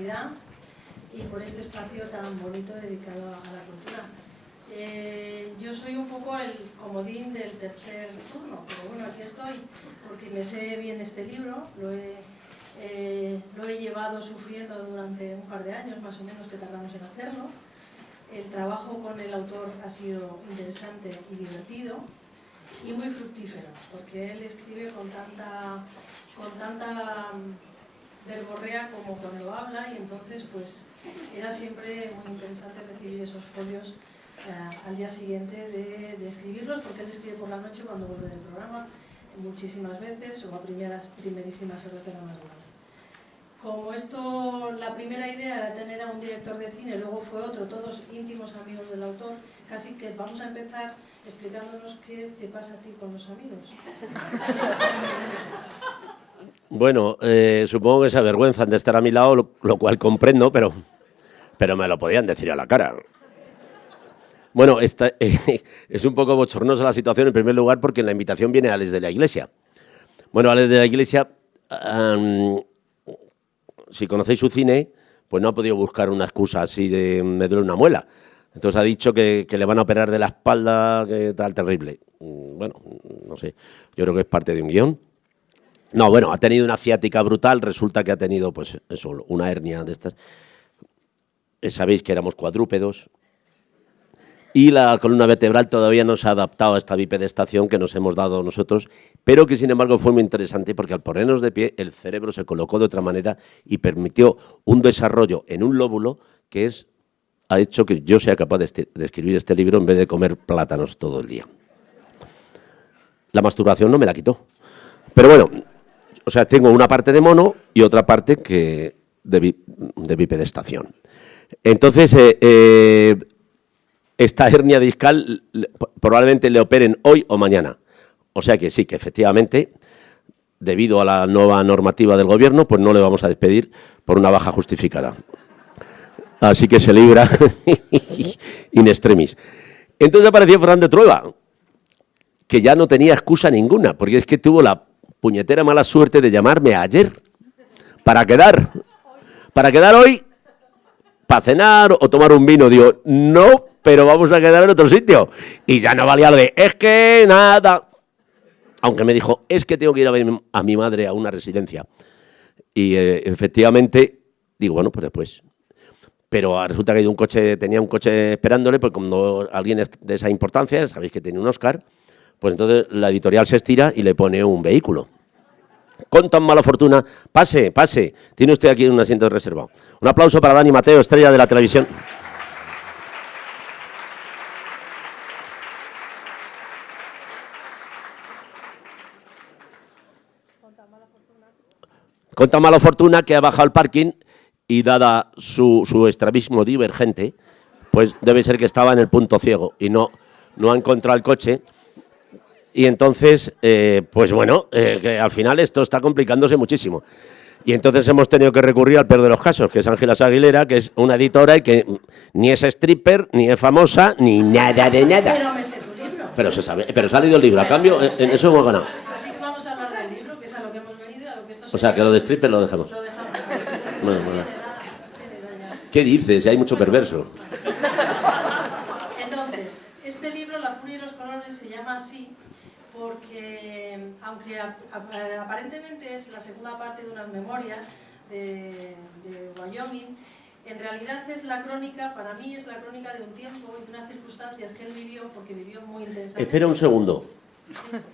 Sanidad y por este espacio tan bonito dedicado a la cultura. Yo soy un poco el comodín del tercer turno, pero bueno, aquí estoy porque me sé bien este libro, lo he llevado sufriendo durante un par de años más o menos que tardamos en hacerlo. El trabajo con el autor ha sido interesante y divertido y muy fructífero, porque él escribe con tanta verborrea como cuando habla, y entonces pues era siempre muy interesante recibir esos folios al día siguiente de escribirlos, porque él escribe por la noche cuando vuelve del programa muchísimas veces o a primerísimas horas de la madrugada. Como esto, la primera idea era tener a un director de cine, luego fue otro, todos íntimos amigos del autor, casi que vamos a empezar explicándonos qué te pasa a ti con los amigos. Bueno, supongo que se avergüenzan de estar a mi lado, lo cual comprendo, pero me lo podían decir a la cara. Bueno, es un poco bochornosa la situación, en primer lugar, porque en la invitación viene Alex de la Iglesia. Bueno, Alex de la Iglesia, si conocéis su cine, pues no ha podido buscar una excusa así de me duele una muela. Entonces ha dicho que le van a operar de la espalda, que tal, terrible. Bueno, no sé, yo creo que es parte de un guión. No, bueno, ha tenido una ciática brutal, resulta que ha tenido, pues eso, una hernia de estas. Sabéis que éramos cuadrúpedos y la columna vertebral todavía no se ha adaptado a esta bipedestación que nos hemos dado nosotros, pero que sin embargo fue muy interesante porque al ponernos de pie el cerebro se colocó de otra manera y permitió un desarrollo en un lóbulo que ha hecho que yo sea capaz de escribir este libro en vez de comer plátanos todo el día. La masturbación no me la quitó, pero bueno. O sea, tengo una parte de mono y otra parte de bipedestación. Entonces, esta hernia discal probablemente le operen hoy o mañana. O sea que sí, que efectivamente, debido a la nueva normativa del gobierno, pues no le vamos a despedir por una baja justificada. Así que se libra in extremis. Entonces apareció Ferran de Trueba, que ya no tenía excusa ninguna, porque es que tuvo la puñetera mala suerte de llamarme ayer para quedar hoy, para cenar o tomar un vino. Digo, no, pero vamos a quedar en otro sitio. Y ya no valía lo de, es que nada. Aunque me dijo, es que tengo que ir a ver a mi madre a una residencia. Y efectivamente, digo, bueno, pues después. Pero resulta que tenía un coche esperándole, pues cuando alguien de esa importancia, sabéis que tiene un Oscar, pues entonces la editorial se estira y le pone un vehículo. Con tan mala fortuna, pase, tiene usted aquí un asiento reservado. Un aplauso para Dani Mateo, estrella de la televisión. Con tan mala fortuna que ha bajado al parking y dada su estrabismo divergente, pues debe ser que estaba en el punto ciego y no ha encontrado el coche. Y entonces, pues bueno, que al final esto está complicándose muchísimo. Y entonces hemos tenido que recurrir al peor de los casos, que es Ángela Aguilera, que es una editora y que ni es stripper, ni es famosa, ni nada de nada. Pero me sé tu libro. Pero se sabe, pero se ha leído el libro. A cambio, en eso hemos ganado. Así que vamos a hablar del libro, que es a lo que hemos venido y a lo que esto se... O sea, que lo de stripper lo dejamos. Lo dejamos. Bueno. ¿Qué dices? Ya hay mucho perverso. Entonces, este libro, La furia y los colores, se llama así porque, aunque aparentemente es la segunda parte de unas memorias de Wyoming, en realidad es la crónica, para mí es la crónica de un tiempo y de unas circunstancias que él vivió, porque vivió muy intensamente. Espera un segundo,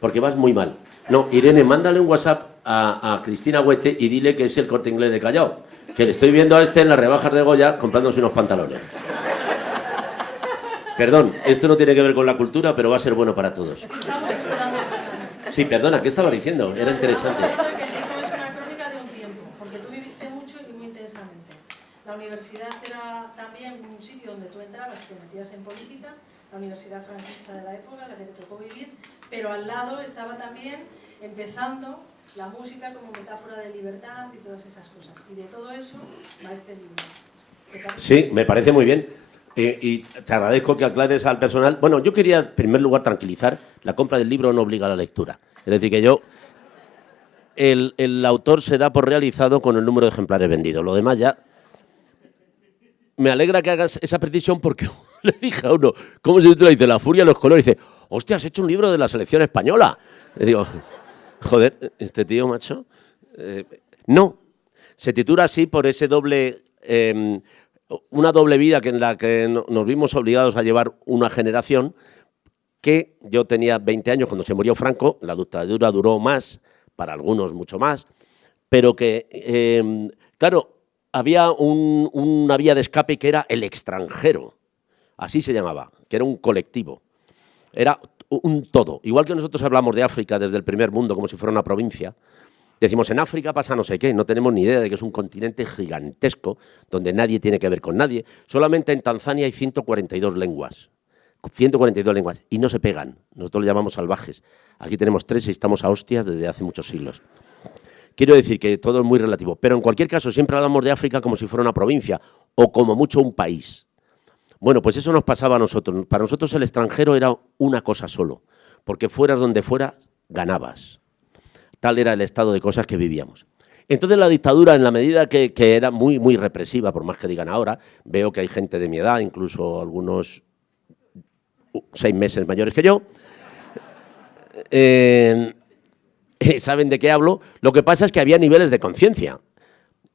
porque vas muy mal. No, Irene, mándale un WhatsApp a Cristina Huete y dile que es el Corte Inglés de Callao, que le estoy viendo a este en las rebajas de Goya comprándose unos pantalones. Perdón, esto no tiene que ver con la cultura, pero va a ser bueno para todos. Estamos esperando. Sí, perdona, ¿qué estaba diciendo? Era interesante. El libro es una crónica de un tiempo, porque tú viviste mucho y muy intensamente. La universidad era también un sitio donde tú entrabas y te metías en política, la universidad franquista de la época, la que te tocó vivir, pero al lado estaba también empezando la música como metáfora de libertad y todas esas cosas. Y de todo eso va este libro. Sí, me parece muy bien. Y te agradezco que aclares al personal. Bueno, yo quería, en primer lugar, tranquilizar. La compra del libro no obliga a la lectura. Es decir, que el autor se da por realizado con el número de ejemplares vendidos. Lo demás ya me alegra que hagas esa precisión porque le dije a uno, ¿cómo se dice? La furia de los colores. Y dice, hostia, has hecho un libro de la selección española. Le digo, joder, este tío, macho. No, se titula así por ese doble, una doble vida en la que nos vimos obligados a llevar una generación, que yo tenía 20 años cuando se murió Franco, la dictadura duró más, para algunos mucho más, pero que, claro, había una vía de escape que era el extranjero, así se llamaba, que era un colectivo, era un todo. Igual que nosotros hablamos de África desde el primer mundo como si fuera una provincia, decimos en África pasa no sé qué, no tenemos ni idea de que es un continente gigantesco donde nadie tiene que ver con nadie. Solamente en Tanzania hay 142 lenguas. 142 lenguas y no se pegan, nosotros lo llamamos salvajes. Aquí tenemos 3 y estamos a hostias desde hace muchos siglos. Quiero decir que todo es muy relativo, pero en cualquier caso siempre hablamos de África como si fuera una provincia o como mucho un país. Bueno, pues eso nos pasaba a nosotros. Para nosotros el extranjero era una cosa solo, porque fueras donde fuera, ganabas. Tal era el estado de cosas que vivíamos. Entonces la dictadura, en la medida que era muy, muy represiva, por más que digan ahora, veo que hay gente de mi edad, incluso algunos 6 meses mayores que yo, saben de qué hablo. Lo que pasa es que había niveles de conciencia.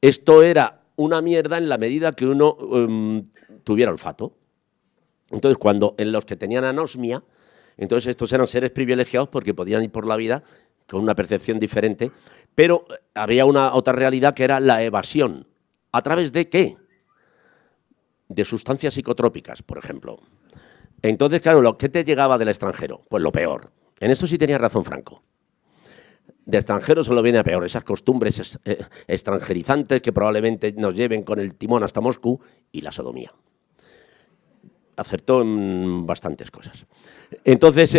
Esto era una mierda en la medida que uno tuviera olfato. Entonces, cuando en los que tenían anosmia, entonces estos eran seres privilegiados porque podían ir por la vida con una percepción diferente, pero había una otra realidad que era la evasión. ¿A través de qué? De sustancias psicotrópicas, por ejemplo. Entonces, claro, ¿lo que te llegaba del extranjero? Pues lo peor. En esto sí tenía razón Franco. De extranjero solo viene a peor, esas costumbres extranjerizantes que probablemente nos lleven con el timón hasta Moscú y la sodomía. Acertó en bastantes cosas. Entonces,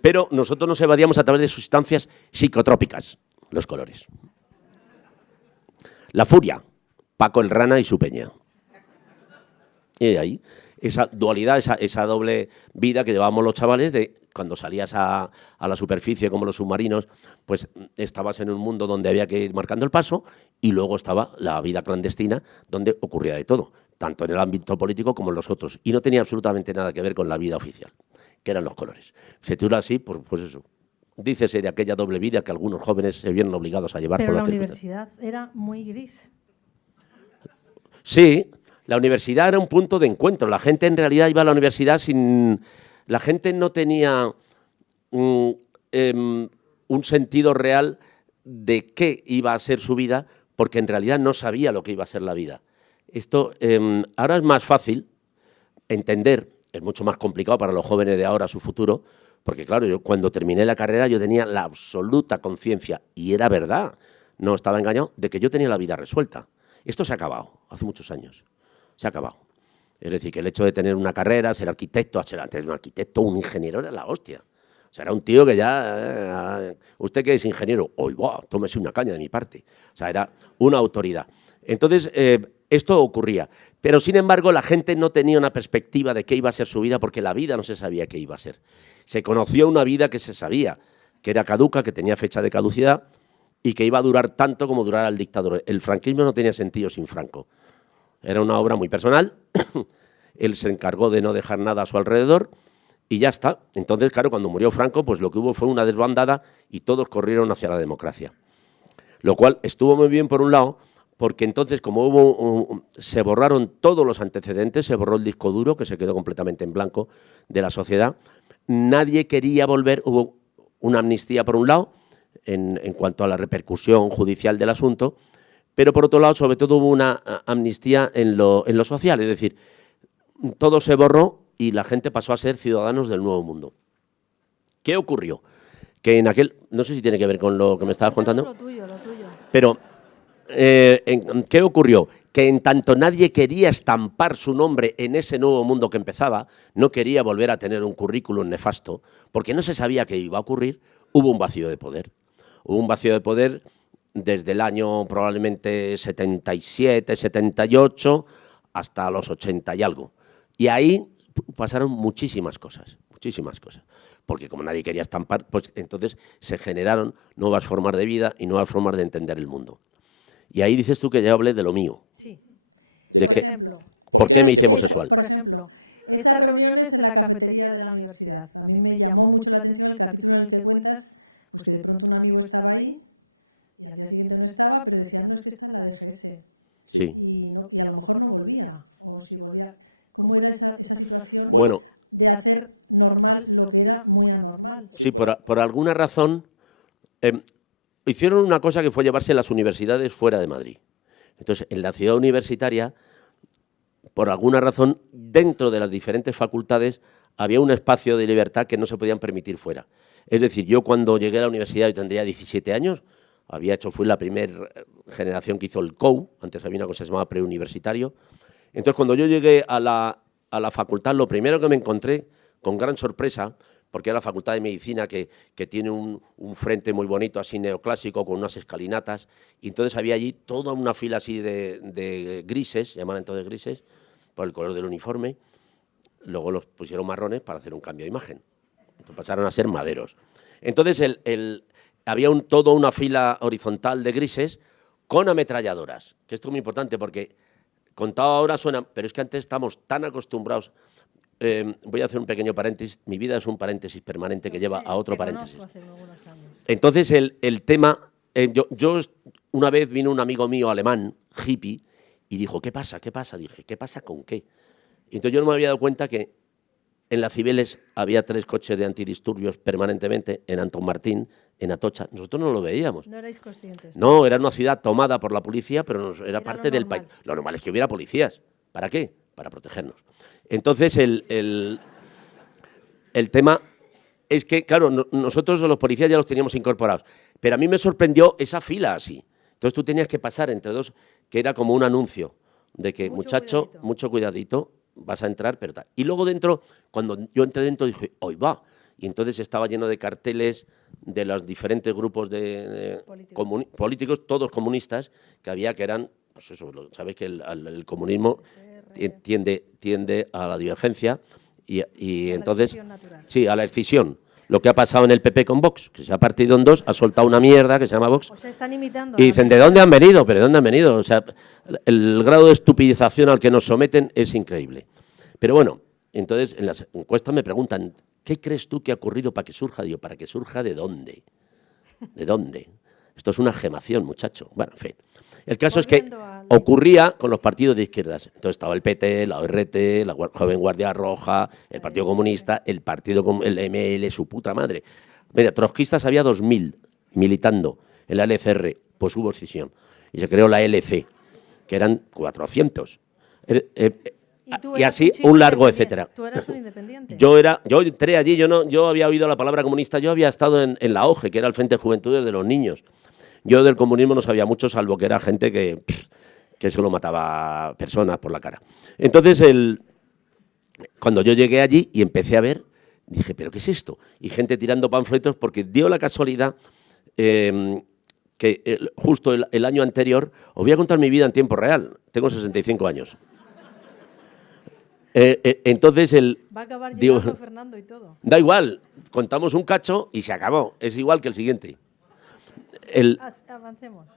pero nosotros nos evadíamos a través de sustancias psicotrópicas, los colores. La furia, Paco el Rana y su peña. Y ahí, esa dualidad, esa doble vida que llevábamos los chavales de cuando salías a la superficie como los submarinos, pues estabas en un mundo donde había que ir marcando el paso y luego estaba la vida clandestina donde ocurría de todo, tanto en el ámbito político como en los otros. Y no tenía absolutamente nada que ver con la vida oficial, que eran los colores. Se titula así, pues eso. Dícese de aquella doble vida que algunos jóvenes se vieron obligados a llevar. Pero por la universidad era muy gris. Sí, la universidad era un punto de encuentro. La gente en realidad iba a la universidad sin... La gente no tenía un sentido real de qué iba a ser su vida, porque en realidad no sabía lo que iba a ser la vida. Esto ahora es más fácil entender, es mucho más complicado para los jóvenes de ahora su futuro, porque claro, yo cuando terminé la carrera yo tenía la absoluta conciencia, y era verdad, no estaba engañado, de que yo tenía la vida resuelta. Esto se ha acabado, hace muchos años, se ha acabado. Es decir, que el hecho de tener una carrera, ser arquitecto, un arquitecto, un ingeniero era la hostia. O sea, era un tío que ya... ¿Usted que es ingeniero? ¡Oiga! Tómese una caña de mi parte. O sea, era una autoridad. Entonces, esto ocurría. Pero, sin embargo, la gente no tenía una perspectiva de qué iba a ser su vida porque la vida no se sabía qué iba a ser. Se conoció una vida que se sabía, que era caduca, que tenía fecha de caducidad y que iba a durar tanto como durara el dictador. El franquismo no tenía sentido sin Franco. Era una obra muy personal, él se encargó de no dejar nada a su alrededor y ya está. Entonces, claro, cuando murió Franco, pues lo que hubo fue una desbandada y todos corrieron hacia la democracia. Lo cual estuvo muy bien por un lado, porque entonces como se borraron todos los antecedentes, se borró el disco duro, que se quedó completamente en blanco de la sociedad. Nadie quería volver, hubo una amnistía por un lado, en cuanto a la repercusión judicial del asunto, pero por otro lado, sobre todo, hubo una amnistía en lo social, es decir, todo se borró y la gente pasó a ser ciudadanos del nuevo mundo. ¿Qué ocurrió? Que en aquel, no sé si tiene que ver con lo que me estabas contando. Lo tuyo. Pero, ¿qué ocurrió? Que en tanto nadie quería estampar su nombre en ese nuevo mundo que empezaba, no quería volver a tener un currículum nefasto, porque no se sabía qué iba a ocurrir, hubo un vacío de poder. Hubo un vacío de poder desde el año probablemente 77, 78 hasta los 80 y algo. Y ahí pasaron muchísimas cosas, porque como nadie quería estampar, pues entonces se generaron nuevas formas de vida y nuevas formas de entender el mundo. Y ahí dices tú que ya hablé de lo mío. Sí. Por ¿Por qué me hice homosexual? Por ejemplo, esas reuniones en la cafetería de la universidad. A mí me llamó mucho la atención el capítulo en el que cuentas pues que de pronto un amigo estaba ahí y al día siguiente no estaba, pero decían, no, es que está en la DGS. Sí. Y a lo mejor no volvía, o si volvía. ¿Cómo era esa situación Bueno, de hacer normal lo que era muy anormal? sí, por alguna razón hicieron una cosa que fue llevarse las universidades fuera de Madrid. Entonces, en la ciudad universitaria, por alguna razón, dentro de las diferentes facultades, había un espacio de libertad que no se podían permitir fuera. Es decir, yo cuando llegué a la universidad, yo tendría 17 años, fui la primera generación que hizo el COU, antes había una cosa que se llamaba preuniversitario. Entonces, cuando yo llegué a la facultad, lo primero que me encontré, con gran sorpresa, porque era la Facultad de Medicina que tiene un frente muy bonito, así neoclásico, con unas escalinatas, y entonces había allí toda una fila así de grises, se llamaban entonces grises, por el color del uniforme. Luego los pusieron marrones para hacer un cambio de imagen. Entonces pasaron a ser maderos. Entonces había toda una fila horizontal de grises con ametralladoras, que esto es muy importante porque contado ahora suena, pero es que antes estamos tan acostumbrados. Voy a hacer un pequeño paréntesis. Mi vida es un paréntesis permanente que lleva a otro paréntesis. Entonces, el tema... yo una vez vino un amigo mío alemán, hippie, y dijo, ¿qué pasa? ¿Qué pasa? Dije, ¿qué pasa con qué? Y entonces yo no me había dado cuenta que en la Cibeles había 3 coches de antidisturbios permanentemente, en Antón Martín, en Atocha. Nosotros no lo veíamos. No erais conscientes. No, era una ciudad tomada por la policía, pero era parte del país. Lo normal es que hubiera policías. ¿Para qué? Para protegernos. Entonces, el tema es que, claro, nosotros los policías ya los teníamos incorporados, pero a mí me sorprendió esa fila así. Entonces tú tenías que pasar entre dos, que era como un anuncio de que, muchacho, mucho cuidadito, vas a entrar, pero tal. Y luego dentro, cuando yo entré dentro, dije, hoy va. Y entonces estaba lleno de carteles de los diferentes grupos de políticos, todos comunistas, que eran, pues eso, sabes que el comunismo tiende a la divergencia y entonces, sí, a la escisión. Lo que ha pasado en el PP con Vox, que se ha partido en dos, ha soltado una mierda que se llama Vox. O sea, están imitando. Y dicen, ¿de dónde han venido? ¿Pero de dónde han venido? O sea, el grado de estupidización al que nos someten es increíble. Pero bueno, entonces en las encuestas me preguntan, ¿qué crees tú que ha ocurrido para que surja? Digo, ¿para que surja de dónde? ¿De dónde? Esto es una gemación, muchacho. Bueno, en fin. El caso es que ocurría con los partidos de izquierdas. Entonces estaba el PT, la ORT, la Joven Guardia Roja, el Partido Comunista, el ML, su puta madre. Mira, trotskistas había 2.000 militando en la LCR, pues hubo escisión. Y se creó la LC, que eran 400. Y así un largo etcétera. ¿Tú eras un independiente? Yo entré allí, yo había oído la palabra comunista, yo había estado en la OGE, que era el Frente de Juventudes de los Niños. Yo del comunismo no sabía mucho, salvo que era gente que solo mataba personas por la cara. Entonces, cuando yo llegué allí y empecé a ver, dije, ¿pero qué es esto? Y gente tirando panfletos, porque dio la casualidad que justo el año anterior, os voy a contar mi vida en tiempo real, tengo 65 años. Entonces va a acabar llegando Fernando y todo. Da igual, contamos un cacho y se acabó, es igual que el siguiente.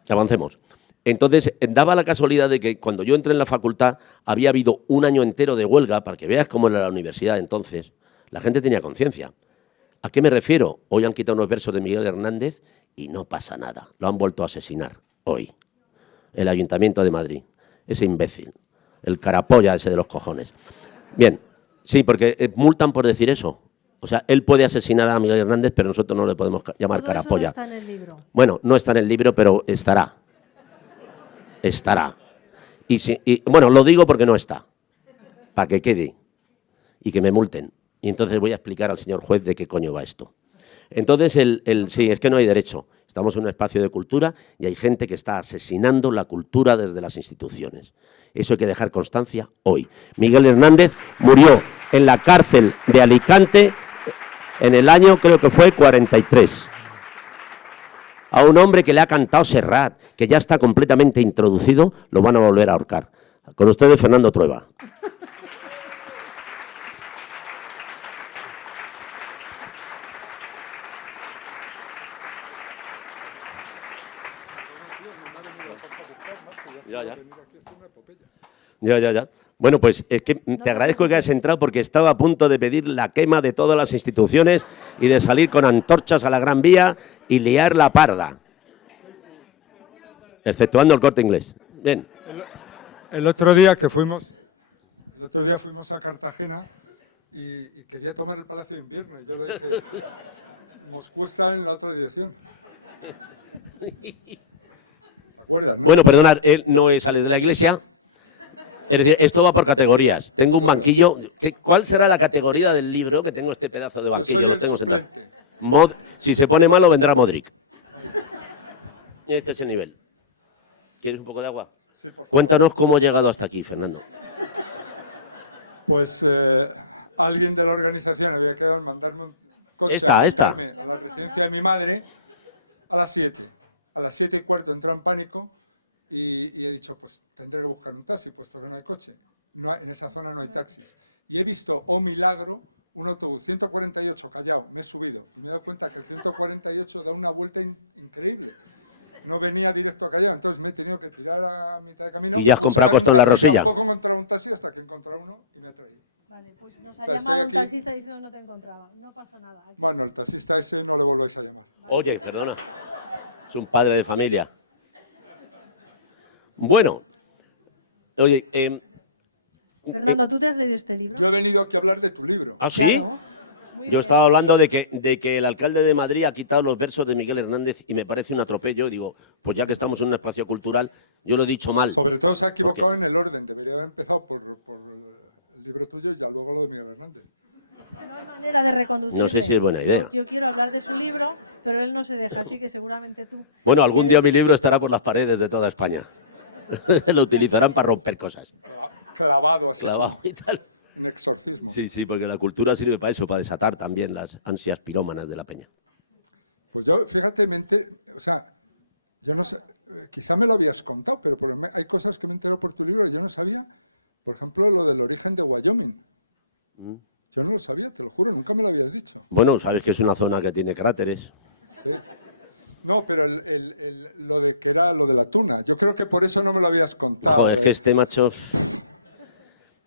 Avancemos. Entonces, daba la casualidad de que cuando yo entré en la facultad había habido un año entero de huelga, para que veas cómo era la universidad entonces, la gente tenía conciencia. ¿A qué me refiero? Hoy han quitado unos versos de Miguel Hernández y no pasa nada. Lo han vuelto a asesinar hoy. El Ayuntamiento de Madrid. Ese imbécil. El carapolla ese de los cojones. Bien, sí, porque multan por decir eso. O sea, él puede asesinar a Miguel Hernández, pero nosotros no le podemos llamar carapolla. Todo eso no está en el libro. Bueno, no está en el libro, pero estará. Estará. Y bueno, lo digo porque no está. Para que quede. Y que me multen. Y entonces voy a explicar al señor juez de qué coño va esto. Entonces, sí, es que no hay derecho. Estamos en un espacio de cultura y hay gente que está asesinando la cultura desde las instituciones. Eso hay que dejar constancia hoy. Miguel Hernández murió en la cárcel de Alicante en el año, creo que fue 43. A un hombre que le ha cantado Serrat, que ya está completamente introducido, lo van a volver a ahorcar. Con ustedes, Fernando Trueba. Ya. Bueno, pues es que te agradezco que hayas entrado porque estaba a punto de pedir la quema de todas las instituciones y de salir con antorchas a la Gran Vía y liar la parda. Exceptuando el Corte Inglés. Bien. El otro día fuimos a Cartagena y quería tomar el Palacio de Invierno y yo le dije, Moscú está en la otra dirección. ¿Te acuerdas, no? Bueno, perdonad, él no es salir de la iglesia. Es decir, esto va por categorías. Tengo un banquillo. ¿Cuál será la categoría del libro que tengo este pedazo de banquillo? Yo soy el tengo suplente. Si se pone malo, vendrá Modric. Este es el nivel. ¿Quieres un poco de agua? Sí, por favor. Cuéntanos cómo ha llegado hasta aquí, Fernando. Pues alguien de la organización había quedado en mandarme un coche Esta. a buscarme a la residencia de mi madre a las 7. A las 7:15 entró en pánico y he dicho, pues tendré que buscar un taxi, puesto que no hay coche. En esa zona no hay taxis. Y he visto, oh milagro, un autobús 148 Callao. Me he subido y me he dado cuenta que el 148 da una vuelta increíble. No venía directo a Callao, entonces me he tenido que tirar a mitad de camino. ¿Y ya has comprado puesto en la Rosilla? Tampoco he encontrado un taxi hasta que he encontrado uno y me ha traído. Vale, pues nos O ha sea, llamado un estoy aquí. taxista diciendo no te encontraba. No pasa nada. Aquí Bueno, el taxista ese no le volváis a llamar. Oye, perdona. Es un padre de familia. Bueno. Oye, Fernando, ¿tú te has leído este libro? Yo he venido aquí a hablar de tu libro. ¿ah, sí? Claro. Muy Yo bien. estaba hablando de que el alcalde de Madrid ha quitado los versos de Miguel Hernández y me parece un atropello. Y digo, pues ya que estamos en un espacio cultural, yo lo he dicho mal. Sobre todo se ha equivocado en el orden. Debería haber empezado por el libro tuyo y ya luego lo de Miguel Hernández. No hay manera de reconducirle. No sé si es buena idea. Yo quiero hablar de su libro, pero él no se deja, así que seguramente tú. Bueno, algún día mi quieres- libro estará por las paredes de toda España. Lo utilizarán para romper cosas. Clavado así, Clavado como y tal. en exorcismo. Sí, porque la cultura sirve para eso, para desatar también las ansias pirómanas de la peña. Pues yo, fíjate, o sea, yo no sé, quizá me lo habías contado, pero hay cosas que me entero por tu libro y yo no sabía. Por ejemplo, lo del origen de Wyoming. Yo no lo sabía, te lo juro, nunca me lo habías dicho. Bueno, sabes que es una zona que tiene cráteres. Sí. No, pero lo de que era lo de la tuna. Yo creo que por eso no me lo habías contado. Joder, es que este macho...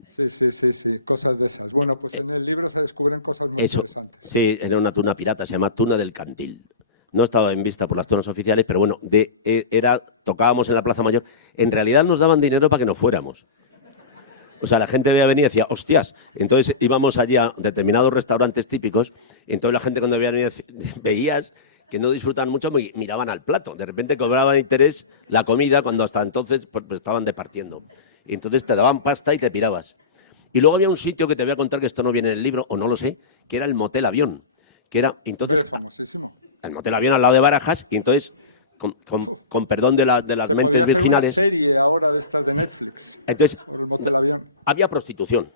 Sí, cosas de esas. Bueno, pues en el libro se descubren cosas muy Eso, interesantes. sí, era una tuna pirata, se llama Tuna del Candil. No estaba en vista por las zonas oficiales, pero bueno, tocábamos en la Plaza Mayor. En realidad nos daban dinero para que no fuéramos. O sea, la gente veía venir y decía, hostias. Entonces íbamos allí a determinados restaurantes típicos, y entonces la gente cuando veía venir veías que no disfrutaban mucho, miraban al plato. De repente cobraban interés la comida cuando hasta entonces pues, estaban departiendo. Y entonces te daban pasta y te pirabas. Y luego había un sitio que te voy a contar, que esto no viene en el libro, o no lo sé, que era el Motel Avión. Que era, entonces, Hombre, famosísimo. el Motel Avión al lado de Barajas, y entonces, con perdón de las Se mentes podría hacer una virginales, serie ahora de estas de Netflix. entonces Por el Motel Avión. había prostitución.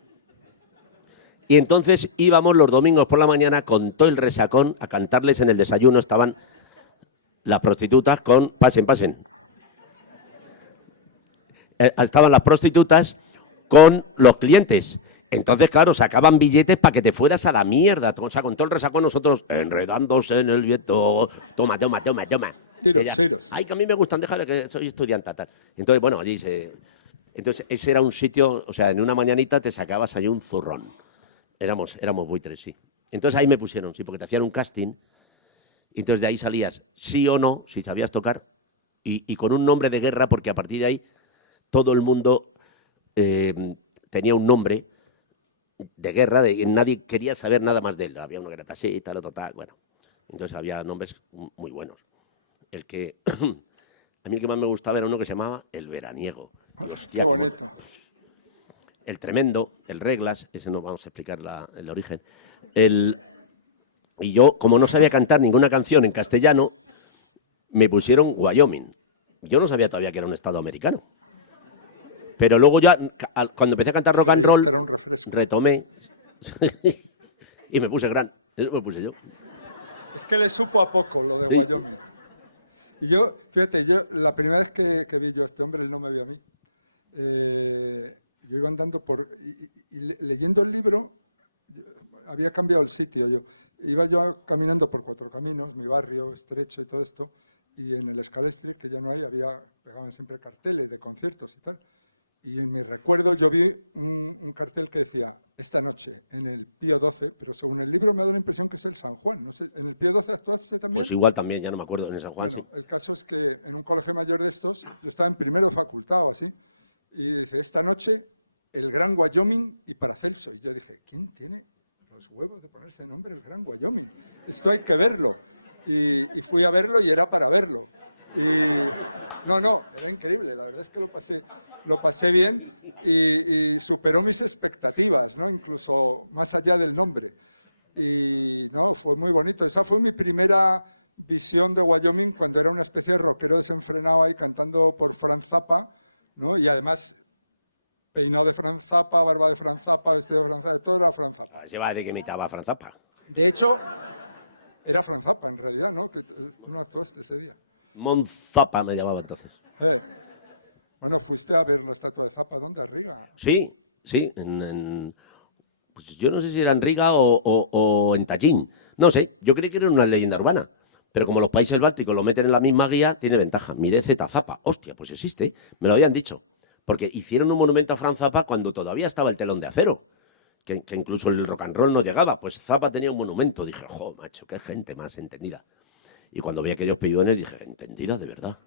Y entonces íbamos los domingos por la mañana con todo el resacón a cantarles en el desayuno. Estaban las prostitutas con... Pasen. Estaban las prostitutas con los clientes. Entonces, claro, sacaban billetes para que te fueras a la mierda. O sea, con todo el resacón nosotros enredándose en el viento. Toma. Tiros. Ay, que a mí me gustan, déjale que soy estudiante, tal. Entonces, bueno, Entonces, ese era un sitio, o sea, en una mañanita te sacabas ahí un zurrón. Éramos buitres, sí. Entonces ahí me pusieron, sí, porque te hacían un casting. Y entonces de ahí salías, sí o no, si sabías tocar, y con un nombre de guerra, porque a partir de ahí todo el mundo tenía un nombre de guerra, nadie quería saber nada más de él. Había uno que era así, tal, otro tal, bueno. Entonces había nombres muy buenos. A mí el que más me gustaba era uno que se llamaba El Veraniego. Hostia, Qué bonito. El Tremendo, el Reglas, ese no vamos a explicar el origen. Y yo, como no sabía cantar ninguna canción en castellano, me pusieron Wyoming. Yo no sabía todavía que era un estado americano. Pero luego ya, cuando empecé a cantar rock and Creías roll, que era un refresco. retomé y me puse Gran. Eso me puse yo. Es que le supo a poco lo de Wyoming. Y yo, fíjate, la primera vez que vi yo a este hombre, él no me vio a mí. Yo iba andando y leyendo el libro, había cambiado el sitio yo. Iba yo caminando por Cuatro Caminos, mi barrio estrecho y todo esto, y en el Scala Street, que ya no hay, pegaban siempre carteles de conciertos y tal. Y en mi recuerdo yo vi un cartel que decía, esta noche, en el Pío XII, pero según el libro me da la impresión que es el San Juan. No sé, ¿en el Pío XII actuaste también? Pues igual también, ya no me acuerdo, en el San Juan, Bueno, sí. el caso es que en un colegio mayor de estos, yo estaba en primero de facultad o así, y dice, esta noche, el Gran Wyoming y Paracelso. Y yo dije, ¿quién tiene los huevos de ponerse el nombre el Gran Wyoming? Esto hay que verlo. Y fui a verlo y era para verlo. Y no, era increíble, la verdad es que lo pasé bien y superó mis expectativas, ¿no? Incluso más allá del nombre. Y no, fue muy bonito. Esa fue mi primera visión de Wyoming cuando era una especie de rockero desenfrenado ahí cantando por Franz Zappa, ¿no? Y además peinado de Franz Zappa, barba de Franz Zappa, vestido de Franz Zappa, todo era Franz Zappa. Se va de que imitaba a Franz Zappa. De hecho, era Franz Zappa en realidad, ¿no? Que tú no actuaste ese día. Monzapa me llamaba entonces. Bueno, fuiste a ver la estatua de Zappa, ¿dónde? ¿A Riga? Sí, pues yo no sé si era en Riga o en Tallinn. No sé, yo creí que era una leyenda urbana. Pero como los países bálticos lo meten en la misma guía, tiene ventaja. Miré Z Zappa. Hostia, pues existe. Me lo habían dicho. Porque hicieron un monumento a Franz Zappa cuando todavía estaba el telón de acero. Que incluso el rock and roll no llegaba. Pues Zappa tenía un monumento. Dije, jo, macho, qué gente más entendida. Y cuando vi aquellos pillones dije, entendida de verdad.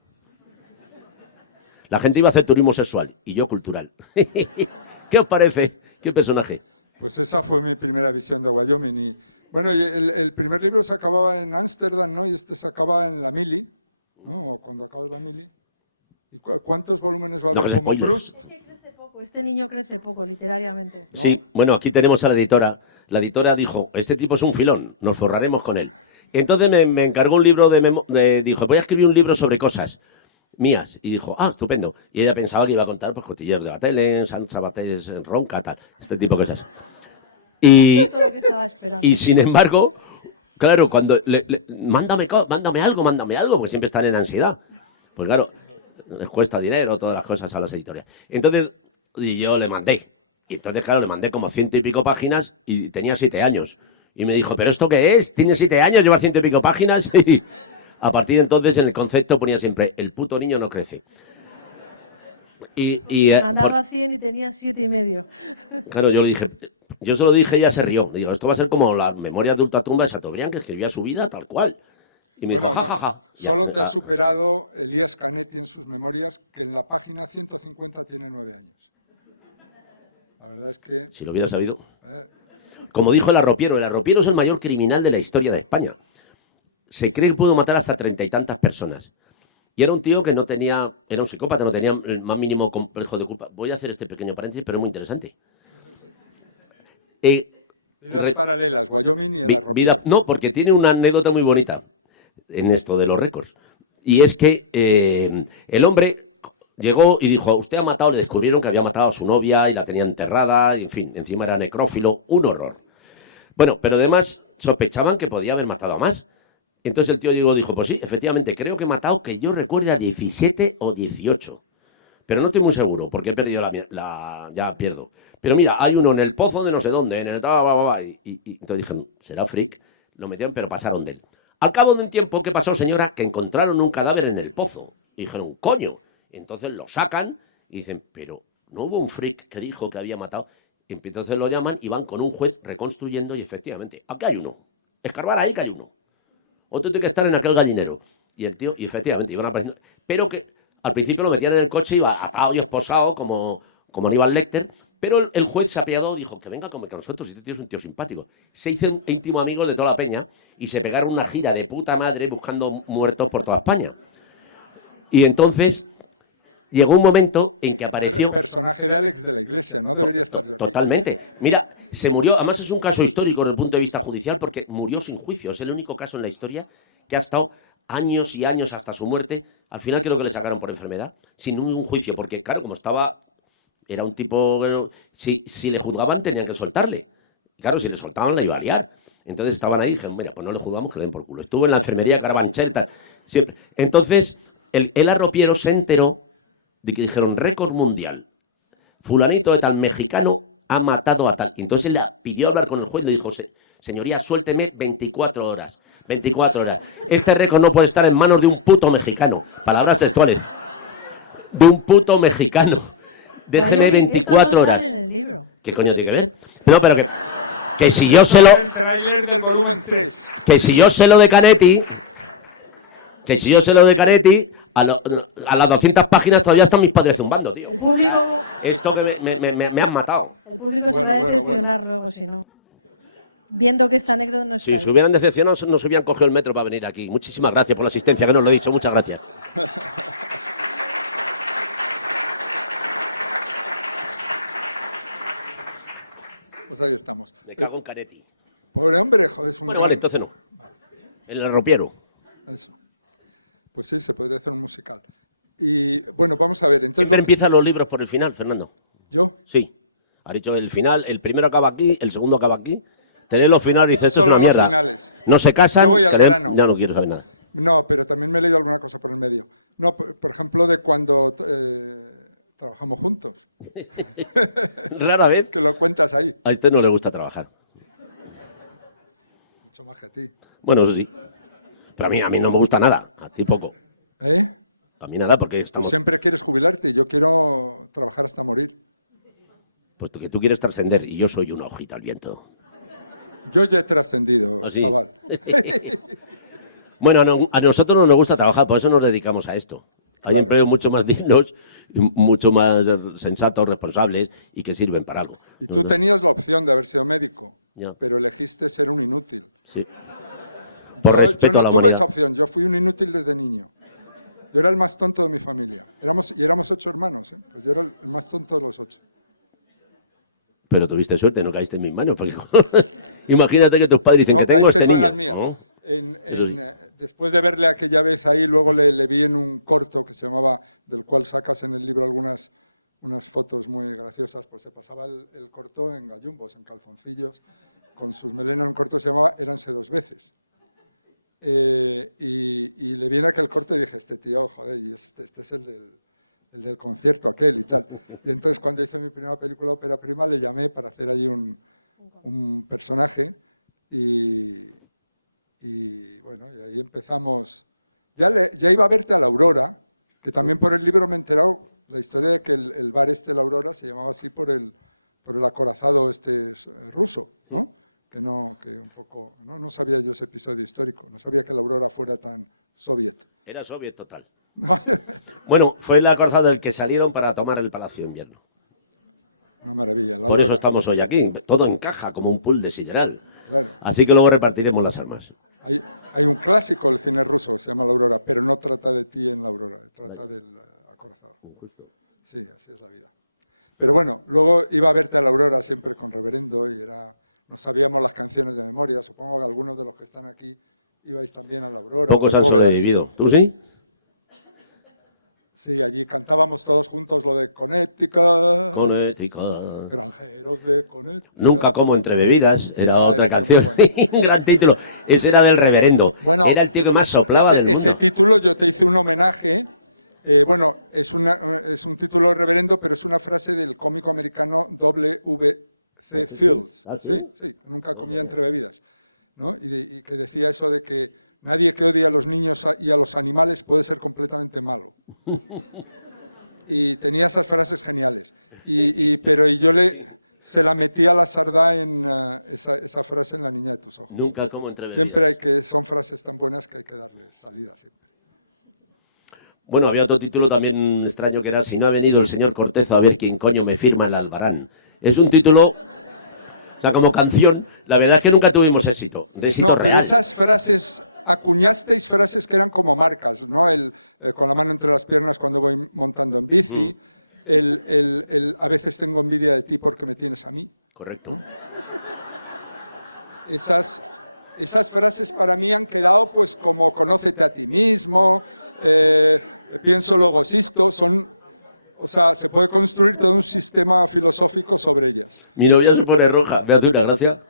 La gente iba a hacer turismo sexual y yo cultural. ¿Qué os parece? ¿Qué personaje? Pues esa fue mi primera visión de Wyoming. Y bueno, y el primer libro se acababa en Ámsterdam, ¿no? Y este se acaba en la Mili, ¿no? O cuando acaba la Mili. ¿Y cuántos volúmenes va a haber como Proust? Es que crece poco, este niño crece poco literariamente. ¿No? Sí, bueno, aquí tenemos a la editora. La editora dijo, este tipo es un filón, nos forraremos con él. Entonces me encargó un libro dijo, voy a escribir un libro sobre cosas mías. Y dijo, estupendo. Y ella pensaba que iba a contar pues, cotilleos de la tele, Sansa Batés, Ronca, tal, este tipo de cosas. Y, Esto es lo que estaba esperando. y sin embargo, claro, cuando mándame algo, pues siempre están en ansiedad. Pues claro, les cuesta dinero, todas las cosas a las editoriales. Entonces, y yo le mandé. Y entonces, claro, le mandé como 100 y pico páginas y tenía 7 años. Y me dijo, ¿pero esto qué es? ¿Tienes 7 años, llevar 100 y pico páginas? Y a partir de entonces en el concepto ponía siempre, el puto niño no crece. Mandaba 100 y tenía 7,5. Claro, yo se lo dije y ella se rió. Digo, esto va a ser como la memoria de ultratumba de Chateaubriand, que escribía su vida tal cual. Y me dijo, jajaja. Solo te ha superado Elías Canetti en sus memorias, que en la página 150 tiene 9 años. La verdad es que... Si lo hubiera sabido. Como dijo el arropiero es el mayor criminal de la historia de España. Se cree que pudo matar hasta 30 y tantas personas. Y era un tío que era un psicópata, no tenía el más mínimo complejo de culpa. Voy a hacer este pequeño paréntesis, pero es muy interesante. Vidas paralelas, Wyoming y el arropiero. No, porque tiene una anécdota muy bonita en esto de los récords. Y es que el hombre llegó y dijo, usted ha matado, le descubrieron que había matado a su novia y la tenía enterrada, y en fin, encima era necrófilo, un horror. Bueno, pero además sospechaban que podía haber matado a más. Entonces el tío dijo, pues sí, efectivamente, creo que he matado, que yo recuerde, a 17 o 18. Pero no estoy muy seguro, porque he perdido ya pierdo. Pero mira, hay uno en el pozo de no sé dónde, en el... Y entonces dijeron, será freak, lo metieron, pero pasaron de él. Al cabo de un tiempo, ¿qué pasó, señora? Que encontraron un cadáver en el pozo. Y dijeron, coño. Entonces lo sacan y dicen, pero ¿no hubo un freak que dijo que había matado? Y entonces lo llaman y van con un juez reconstruyendo y efectivamente, aquí hay uno. Escarbar ahí que hay uno. Otro tiene que estar en aquel gallinero. Y el tío, y efectivamente, iban apareciendo. Pero que al principio lo metían en el coche, iba atado y esposado como Aníbal Lecter. Pero el juez se apiadó y dijo, que venga con nosotros, este tío es un tío simpático. Se hizo íntimo amigo de toda la peña y se pegaron una gira de puta madre buscando muertos por toda España. Y entonces llegó un momento en que apareció... El personaje de Alex de la Iglesia, no debería estar yo aquí. Totalmente. Mira, se murió, además es un caso histórico desde el punto de vista judicial porque murió sin juicio. Es el único caso en la historia que ha estado años y años hasta su muerte. Al final creo que le sacaron por enfermedad, sin ningún juicio, porque claro, como estaba... Era un tipo... Bueno, si le juzgaban tenían que soltarle. Y claro, si le soltaban la iba a liar. Entonces estaban ahí y dijeron, mira, pues no le juzgamos, que le den por culo. Estuvo en la enfermería de Carabanchel, tal, siempre. Entonces, el arropiero se enteró de que dijeron, récord mundial. Fulanito de tal mexicano ha matado a tal. Y entonces él le pidió hablar con el juez y le dijo, señoría, suélteme 24 horas. 24 horas. Este récord no puede estar en manos de un puto mexicano. Palabras textuales. De un puto mexicano. déjeme Wyoming, 24 esto no horas. sale en el libro. ¿Qué coño tiene que ver? No, pero que si yo se lo... El tráiler del volumen 3. Que si yo sé lo de Canetti... Que si yo sé lo de Canetti... A las 200 páginas todavía están mis padres zumbando, tío. El público, Esto que me han matado. el público se Bueno, va a bueno, decepcionar luego, si no. Viendo que esta anécdota no está Si ahí. se hubieran decepcionado, no se hubieran cogido el metro para venir aquí. Muchísimas gracias por la asistencia, que no lo he dicho. Muchas gracias. Pues ahí estamos. Me cago en Canetti. Pobre hombre, joder, es un Bueno, gran- vale, entonces no. El ropiero. Eso. Pues sí, se podría hacer un musical. Y bueno, vamos a ver. Entonces, Siempre empiezan los libros por el final, Fernando. ¿yo? Sí. Ha dicho el final, el primero acaba aquí, el segundo acaba aquí. Te lees los finales y dices, esto Solo es una los mierda. finales. No se casan. Yo voy al grano. Ya no quiero saber nada. No, pero también me he leído alguna cosa por el medio. No, por ejemplo, de cuando trabajamos juntos, Rara vez. que lo cuentas ahí, A este no le gusta trabajar. mucho más que a ti. Bueno, eso sí. Pero a mí no me gusta nada. A ti poco. ¿Eh? A mí nada, porque Tú estamos... siempre quieres jubilarte y yo quiero trabajar hasta morir. Puesto que tú quieres trascender y yo soy una hojita al viento. Yo ya he trascendido, ¿Ah, sí? chaval. Bueno, a nosotros no nos gusta trabajar, por eso nos dedicamos a esto. Hay Claro. empleos mucho más dignos, y mucho más sensatos, responsables y que sirven para algo. Y tú tenías la opción de haber sido médico, Ya. pero elegiste ser un inútil. Sí. Por Yo respeto no a la tuve humanidad. esa opción, yo fui un inútil desde niño. Yo era el más tonto de mi familia. Éramos 8 hermanos, ¿eh? Pues yo era el más tonto de los 8. Pero tuviste suerte, no caíste en mis manos. Porque... Imagínate que tus padres dicen No, que tengo caíste este tú en niño. las mías. ¿No? Eso sí. Después de verle aquella vez ahí, luego le vi en un corto que se llamaba, del cual sacas en el libro unas fotos muy graciosas, pues se pasaba el corto en gallumbos, en calzoncillos, con sus melenas, un corto se llamaba Éranse dos veces. Y le vi en aquel corto y dije, este tío, joder, y este es el del concierto aquel y tal. Y entonces cuando hice mi primera película ópera prima le llamé para hacer allí un personaje y bueno, y ahí empezamos. Ya iba a verte a la Aurora, que también por el libro me he enterado la historia de que el bar este, la Aurora, se llamaba así por el acorazado este ruso, ¿no? Que un poco, no sabía yo ese episodio histórico, no sabía que la Aurora fuera tan soviet. Era soviet total. Bueno, fue la acorazado del que salieron para tomar el Palacio de Invierno. Una maravilla. La Por eso Aurora, estamos hoy aquí. Todo encaja como un pool de sideral. claro. Así que luego repartiremos las armas. Hay un clásico del cine ruso que se llama La Aurora, pero no trata de ti en La Aurora, trata del acorazado. Sí, así es la vida. Pero bueno, luego iba a verte a La Aurora siempre con reverendo y nos sabíamos las canciones de memoria. Supongo que algunos de los que están aquí ibais también a La Aurora. Pocos han Bóvedas. sobrevivido. ¿Tú sí? Sí, allí cantábamos todos juntos lo de Connecticut. Connecticut. Granjeros de Connecticut. Nunca como entre bebidas, era otra ese canción. fue Un gran título. Ese era del reverendo. Bueno, era el tío que más soplaba del mundo. Ese título yo te hice un homenaje. Bueno, es un título reverendo, pero es una frase del cómico americano W.C. Fields. ¿Ah, sí? Sí, nunca comía entre bebidas, ¿no? Y que decía eso de que nadie que odie a los niños y a los animales puede ser completamente malo. Y tenía esas frases geniales. Pero yo se la metí a la Sardá en esa frase en La niña de tus ojos. Nunca como entre bebidas. Siempre son frases tan buenas que hay que darles salida siempre. Bueno, había otro título también extraño que era Si no ha venido el señor Cortezo a ver quién coño me firma el albarán. Es un título, o sea, como canción, la verdad es que nunca tuvimos éxito. De éxito No, real. pero esas frases, acuñasteis frases que eran como marcas, ¿no? Con la mano entre las piernas cuando voy montando en bici, a veces tengo envidia de ti porque me tienes a mí. Correcto. Esas frases para mí han quedado pues como conócete a ti mismo, pienso luego existo, o sea, se puede construir todo un sistema filosófico sobre ellas. Mi novia se pone roja. Me hace una gracia.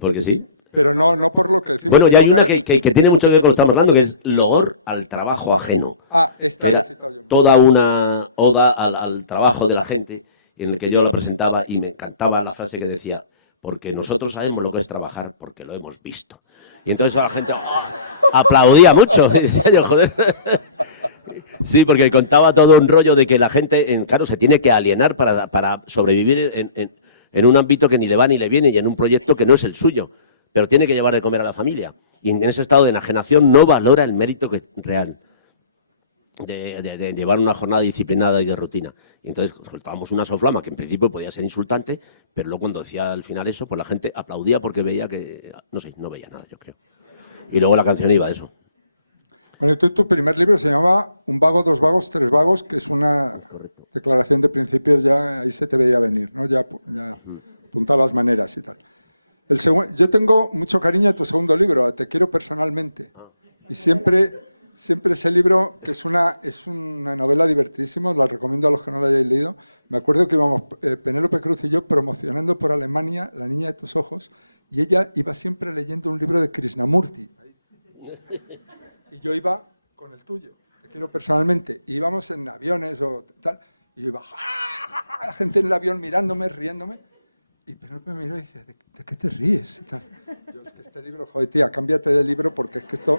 Porque sí. Pero no por lo que decimos. Bueno, ya hay una que tiene mucho que ver con lo que estamos hablando, que es loor al trabajo ajeno. Esta la Era he citado yo. toda una oda al trabajo de la gente, en el que yo lo presentaba y me encantaba la frase que decía, porque nosotros sabemos lo que es trabajar porque lo hemos visto. Y entonces la gente aplaudía mucho. Y decía yo, joder. Sí, porque contaba todo un rollo de que la gente, claro, se tiene que alienar para sobrevivir en un ámbito que ni le va ni le viene y en un proyecto que no es el suyo, pero tiene que llevar de comer a la familia. Y en ese estado de enajenación no valora el mérito real de llevar una jornada disciplinada y de rutina. Y entonces soltábamos una soflama que en principio podía ser insultante, pero luego cuando decía al final eso, pues la gente aplaudía porque veía que, no sé, no veía nada, yo creo. Y luego la canción iba de eso. Bueno, tu primer libro se llamaba Un vago, dos vagos, tres vagos, que es una declaración de principios, ya ahí se te veía venir, ¿no? Ya apuntabas maneras y tal. Yo tengo mucho cariño a tu segundo libro, a Te quiero personalmente. Y siempre ese libro, que es una novela divertidísima, la recomiendo a los que no la hayáis leído. Me acuerdo que íbamos, Penélope Cruz y yo, promocionando por Alemania La niña de tus ojos, y ella iba siempre leyendo un libro de Krishnamurti. Y yo iba con el tuyo, Te quiero personalmente. Y íbamos en aviones o tal, y yo iba, la gente en el avión mirándome, riéndome. Y Penélope me miró y dice, ¿de qué te ríes? Y tal. Yo, es que este libro, joder, tía, cámbiate de libro porque es que esto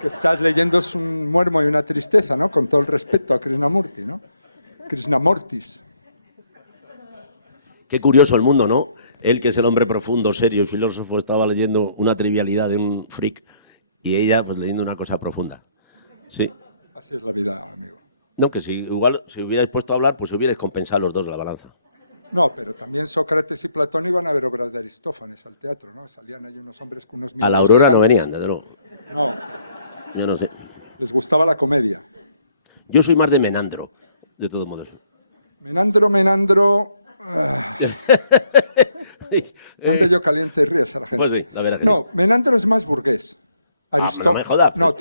que estás leyendo es un muermo y una tristeza, ¿no? Con todo el respeto a Krishnamurti, ¿no? Krishnamurtis. Qué curioso el mundo, ¿no? Él, que es el hombre profundo, serio y filósofo, estaba leyendo una trivialidad de un freak y ella, pues, leyendo una cosa profunda. Sí. Así es la vida, amigo. No, que si hubierais puesto a hablar, pues hubierais compensado los dos la balanza. No, pero también Sócrates y Platón iban a ver obras de Aristófanes al teatro, ¿no? Salían ahí unos hombres con unos A la Aurora no venían, desde luego. No. Yo no sé. Les gustaba la comedia. Yo soy más de Menandro, de todos modos. Menandro... Ande yo caliente y ríes a la gente. Pues sí, la verdad que no, sí. Menandro es más burgués. No me jodas. No,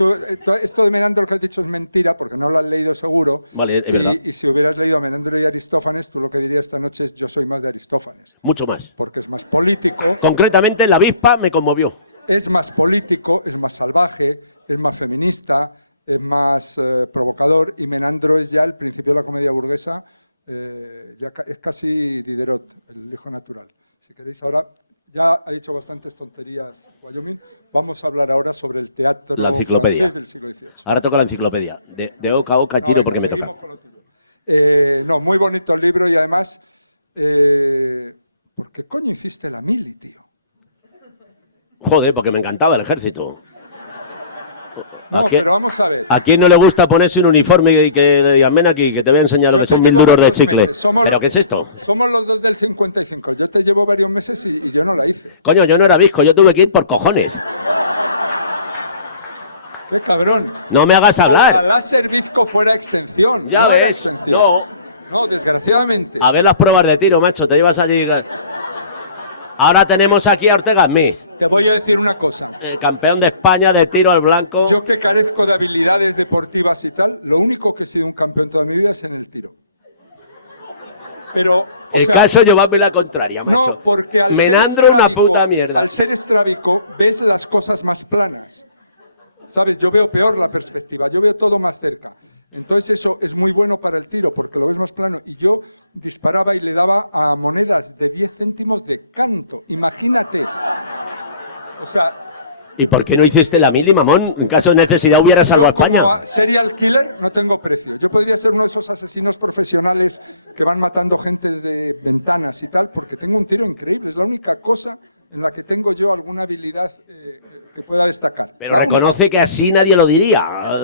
esto de Menandro que has dicho es mentira porque no lo has leído seguro. Vale, es verdad. Y si hubieras leído a Menandro y Aristófanes, tú lo que dirías esta noche es yo soy más de Aristófanes. Mucho más. Porque es más político. Concretamente, la avispa me conmovió. Es más político, es más salvaje, es más feminista, es más provocador. Y Menandro es ya el principio de la comedia burguesa, ya es casi Diderot, el hijo natural. Si queréis ahora... Ya ha dicho bastantes tonterías Wyoming. Vamos a hablar ahora sobre el teatro francés del siglo XVIII. Ahora toca la enciclopedia. De oca a oca tiro porque me toca. Con lo tuyo. No, muy bonito el libro y además... ¿por qué coño hiciste la mili, tío? Joder, porque me encantaba el ejército. No, pero vamos a ver. ¿A quién no le gusta ponerse un uniforme y que le digan, ven aquí, que te voy a enseñar lo que son 1000 duros de chicle? ¿Pero qué es esto? Somos los dos del 55. Yo te llevo varios meses y yo no la hice. Coño, yo no era visco, yo tuve que ir por cojones. ¡Qué cabrón! No me hagas hablar. Ojalá ser bizco fuera exención. Ya no ves, era exención. No, desgraciadamente. A ver las pruebas de tiro, macho, te ibas allí... Ahora tenemos aquí a Ortega Smith. Te voy a decir una cosa. El campeón de España de tiro al blanco. Yo que carezco de habilidades deportivas y tal, lo único que he sido un campeón toda mi vida es en el tiro. Pero... El caso llevarme la contraria, macho. No, porque al Menandro una puta mierda. Al ser estrábico, ves las cosas más planas. ¿Sabes? Yo veo peor la perspectiva, yo veo todo más cerca. Entonces eso es muy bueno para el tiro porque lo ves más plano. Y yo disparaba y le daba a monedas de 10 céntimos de canto. Imagínate. O sea... ¿Y por qué no hiciste la mili, mamón? En caso de necesidad hubiera salvado a España. Como serial killer no tengo precio. Yo podría ser uno de esos asesinos profesionales que van matando gente de ventanas y tal porque tengo un tiro increíble. Es la única cosa en la que tengo yo alguna habilidad que pueda destacar. Pero reconoce que así nadie lo diría.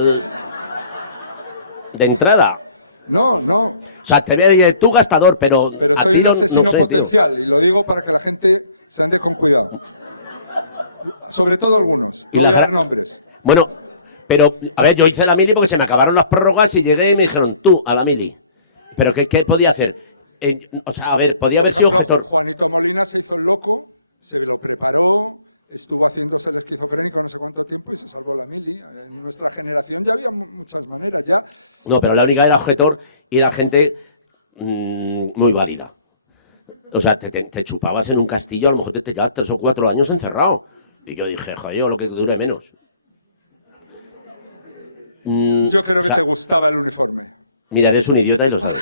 De entrada. No. O sea, te ve tú gastador, pero soy un asesino potencial, tío. Y lo digo para que la gente se ande con cuidado. Sobre todo algunos. No voy a dar nombres. Bueno, pero, a ver, yo hice la mili porque se me acabaron las prórrogas y llegué y me dijeron, tú, a la mili. ¿Pero qué podía hacer? O sea, a ver, podía haber sido gestor. Juanito Molina se hizo el loco, se lo preparó... Estuvo haciéndose el esquizofrénico no sé cuánto tiempo y se salvó la mili. En nuestra generación ya había muchas maneras, ya. No, pero la única era objetor y era gente muy válida. O sea, te chupabas en un castillo, a lo mejor te quedabas 3 o 4 años encerrado. Y yo dije, joder, lo que dure menos. Yo creo que te gustaba el uniforme. Mira, eres un idiota y lo sabes.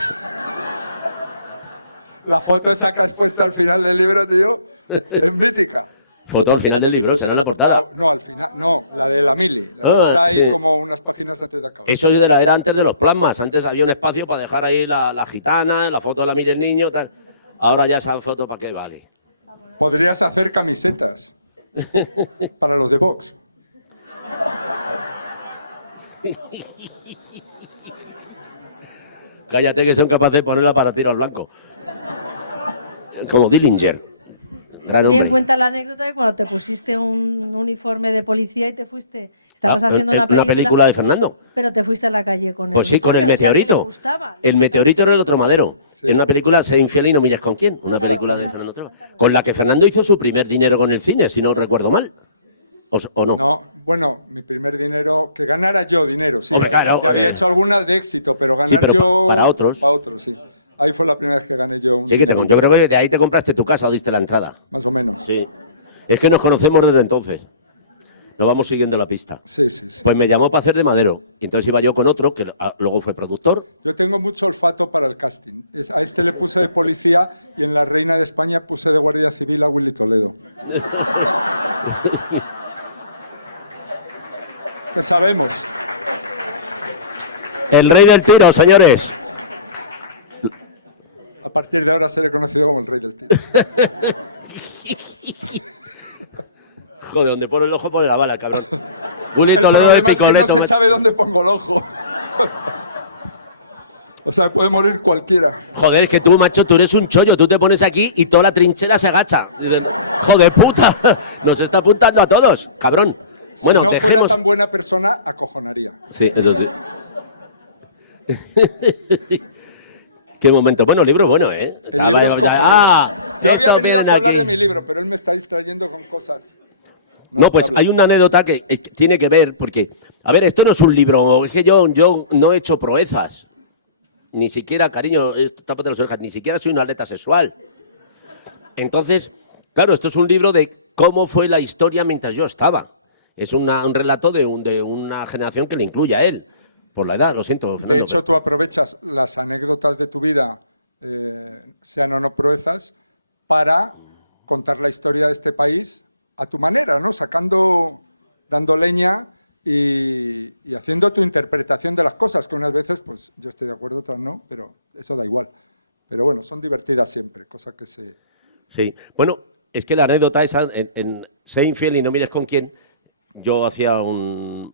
La foto esa que has puesto al final del libro, tío, es mítica. Foto al final del libro, será en la portada. No, al final, no, la de la mili. La que está ahí como unas páginas antes de acabar. Eso era antes de los plasmas. Antes había un espacio para dejar ahí la gitana, la foto de la mili el niño, tal. Ahora ya esa foto, ¿para qué vale? Podrías hacer camisetas para los de Vox. Cállate, que son capaces de ponerla para tiro al blanco. Como Dillinger. Gran hombre. Bien, cuenta la anécdota de cuando te pusiste un uniforme de policía y te fuiste. Estabas haciendo una película de Fernando. Pero te fuiste a la calle con Pues sí, con el meteorito. El meteorito era el otro madero. Sí. En una película, Sé infiel y no mires con quién. Una película de Fernando Trueba. Con la que Fernando hizo su primer dinero con el cine, si no recuerdo mal. ¿O no? No, bueno, mi primer dinero, que ganara yo dinero, sí. Hombre, claro, ya había hecho algunas de éxito, pero ganar sí, pero yo... para otros. Para otros, sí. Ahí fue la primera vez que gané yo un sí, yo creo que de ahí te compraste tu casa o diste la entrada. Más o menos. Sí. Es que nos conocemos desde entonces. Nos vamos siguiendo la pista. Sí. Pues me llamó para hacer de madero. Y entonces iba yo con otro, que luego fue productor. Yo tengo mucho olfato para el casting. A este le puse de policía y en La Reina de España puse de guardia civil a Willy Toledo. ¿Qué sabemos? El rey del tiro, señores. A partir de ahora seré conocido como el rey del tiro. Joder, donde pone el ojo pone la bala, cabrón. Willy El Toledo de problema es que Picoleto. no se sabe dónde pongo el ojo. O sea, puede morir cualquiera. Joder, es que tú, macho, tú eres un chollo. Tú te pones aquí y toda la trinchera se agacha. Joder, puta. Nos está apuntando a todos, cabrón. Bueno, si no dejemos... fuera tan buena persona, acojonaría. Sí, eso sí. Qué momento. Bueno, libro bueno, ¿eh? El libro es cojonudo. Yo había venido a hablar de mi libro, pero él me está distrayendo con cosas. No, pues hay una anécdota que tiene que ver, porque, a ver, esto no es un libro, es que yo no he hecho proezas. Ni siquiera, cariño, tápate las orejas, ni siquiera soy un atleta sexual. Entonces, claro, esto es un libro de cómo fue la historia mientras yo estaba. Es un relato de una generación que le incluye a él. Por la edad, lo siento, Fernando. De hecho, tú aprovechas las anécdotas de tu vida, sean o no proezas, para contar la historia de este país a tu manera, ¿no? Dando leña y haciendo tu interpretación de las cosas, que unas veces, pues yo estoy de acuerdo, otras no, pero eso da igual. Pero bueno, son divertidas siempre, cosa que se... Sí, bueno, es que la anécdota esa, en Sé infiel y no mires con quién, yo hacía un...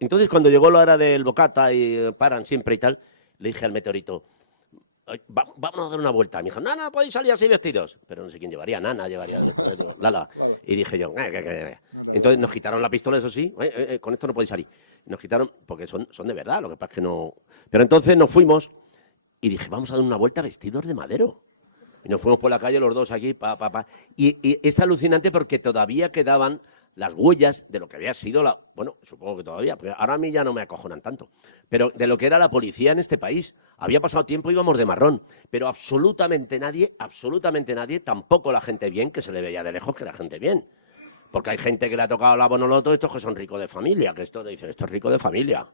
Entonces, cuando llegó la hora del bocata y paran siempre y tal, le dije al meteorito, vamos a dar una vuelta. Me dijo, Nana, podéis salir así vestidos. Pero no sé quién llevaría, Nana llevaría, Lala. Y dije yo, entonces nos quitaron la pistola, eso sí, con esto no podéis salir. Nos quitaron, porque son de verdad, lo que pasa es que no... Pero entonces nos fuimos y dije, vamos a dar una vuelta vestidos de madero. Y nos fuimos por la calle los dos aquí, Y es alucinante porque todavía quedaban las huellas de lo que había sido bueno, supongo que todavía, porque ahora a mí ya no me acojonan tanto, pero de lo que era la policía en este país. Había pasado tiempo, íbamos de marrón, pero absolutamente nadie, tampoco la gente bien, que se le veía de lejos que era gente bien. Porque hay gente que le ha tocado la bonoloto, estos que son ricos de familia, que esto dicen, esto es rico de familia.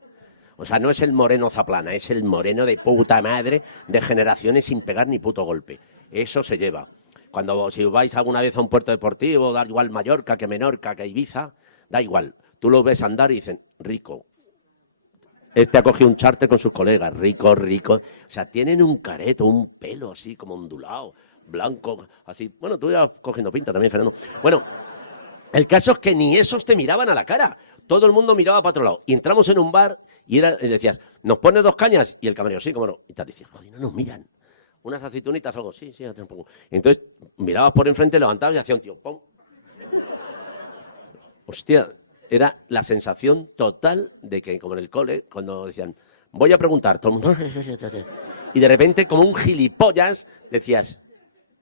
O sea, no es el moreno zaplana, es el moreno de puta madre de generaciones sin pegar ni puto golpe. Eso se lleva. Si vais alguna vez a un puerto deportivo, da igual Mallorca que Menorca que Ibiza, da igual. Tú lo ves andar y dicen, rico. Este ha cogido un charter con sus colegas, rico. O sea, tienen un careto, un pelo así como ondulado, blanco, así. Bueno, tú ibas cogiendo pinta también, Fernando. Bueno, el caso es que ni esos te miraban a la cara. Todo el mundo miraba para otro lado. Y entramos en un bar y le decías, ¿nos pones 2 cañas? Y el camarero, sí, cómo no. Y te decías, joder, no nos miran. Unas aceitunitas, algo, sí, un poco. Entonces, mirabas por enfrente, levantabas y hacía un tío, ¡pum! Hostia, era la sensación total de que, como en el cole, cuando decían, voy a preguntar, todo el mundo... Y de repente, como un gilipollas, decías,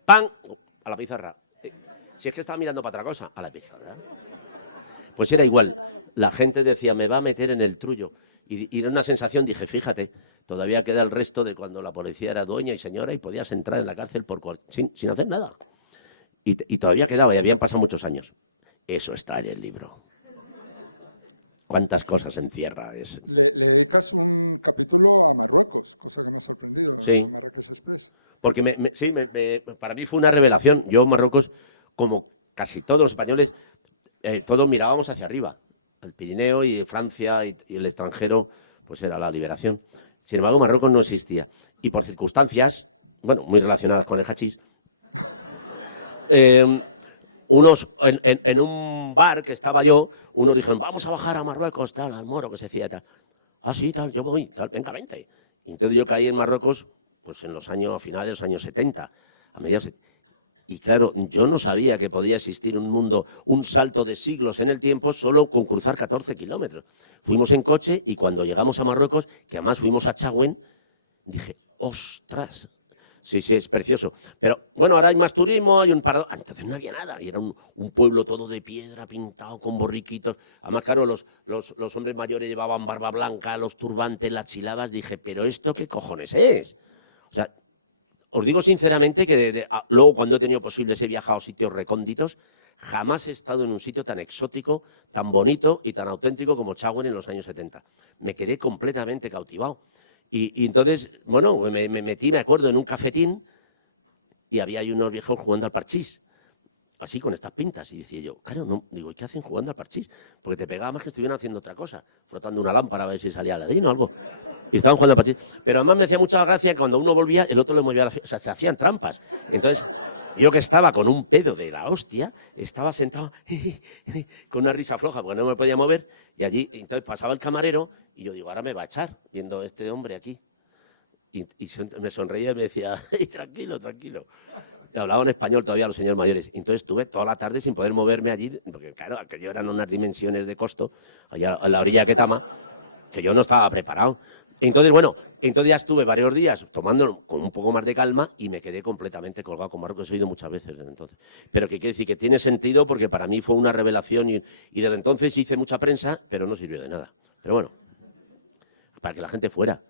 ¡pam! A la pizarra. Si es que estaba mirando para otra cosa, a la pizarra. Pues era igual. La gente decía, me va a meter en el trullo. Y era una sensación, dije, fíjate, todavía queda el resto de cuando la policía era dueña y señora y podías entrar en la cárcel sin hacer nada. Y todavía quedaba, y habían pasado muchos años. Eso está en el libro. ¿Cuántas cosas encierra? Le dedicas un capítulo a Marruecos, cosa que me ha sorprendido, sí. Marrakech Express. Porque para mí fue una revelación. Yo, Marruecos, como casi todos los españoles, todos mirábamos hacia arriba. El Pirineo y Francia y el extranjero, pues era la liberación. Sin embargo, Marruecos no existía. Y por circunstancias, bueno, muy relacionadas con el hachís, unos, en un bar que estaba yo, unos dijeron, vamos a bajar a Marruecos, tal, al Moro, que se decía, tal. Ah, sí, tal, yo voy, tal, venga, vente. Y entonces yo caí en Marruecos, pues en los años finales de los años 70, a mediados. Y claro, yo no sabía que podía existir un mundo, un salto de siglos en el tiempo solo con cruzar 14 kilómetros. Fuimos en coche y cuando llegamos a Marruecos, que además fuimos a Chagüen, dije, ostras, sí, es precioso. Pero bueno, ahora hay más turismo, hay un par de... Entonces no había nada, y era un pueblo todo de piedra, pintado con borriquitos. Además, claro, los hombres mayores llevaban barba blanca, los turbantes, las chilavas. Dije, ¿pero esto qué cojones es? O sea... Os digo sinceramente que luego cuando he tenido posibles he viajado a sitios recónditos, jamás he estado en un sitio tan exótico, tan bonito y tan auténtico como Chagüen en los años 70. Me quedé completamente cautivado. Y entonces, bueno, me metí, me acuerdo, en un cafetín y había ahí unos viejos jugando al parchís, así con estas pintas. Y decía yo, claro, no, digo, ¿y qué hacen jugando al parchís? Porque te pegaba más que estuvieran haciendo otra cosa, frotando una lámpara a ver si salía ladino o algo. Y estaban jugando al parchís. Pero además me hacía mucha gracia que cuando uno volvía, el otro le movía la... O sea, se hacían trampas. Entonces, yo que estaba con un pedo de la hostia, estaba sentado con una risa floja, porque no me podía mover, y allí, entonces pasaba el camarero, y yo digo, ahora me va a echar, viendo este hombre aquí. Y me sonreía y me decía, tranquilo, tranquilo. Y hablaba en español todavía los señores mayores. Entonces estuve toda la tarde sin poder moverme allí, porque claro, aquello eran unas dimensiones de costo, allá a la orilla de Ketama, que yo no estaba preparado. Entonces, bueno, entonces ya estuve varios días tomándolo con un poco más de calma y me quedé completamente colgado con Marruecos. He ido muchas veces desde entonces. Pero que quiere decir que tiene sentido porque para mí fue una revelación y desde entonces hice mucha prensa, pero no sirvió de nada. Pero bueno, para que la gente fuera.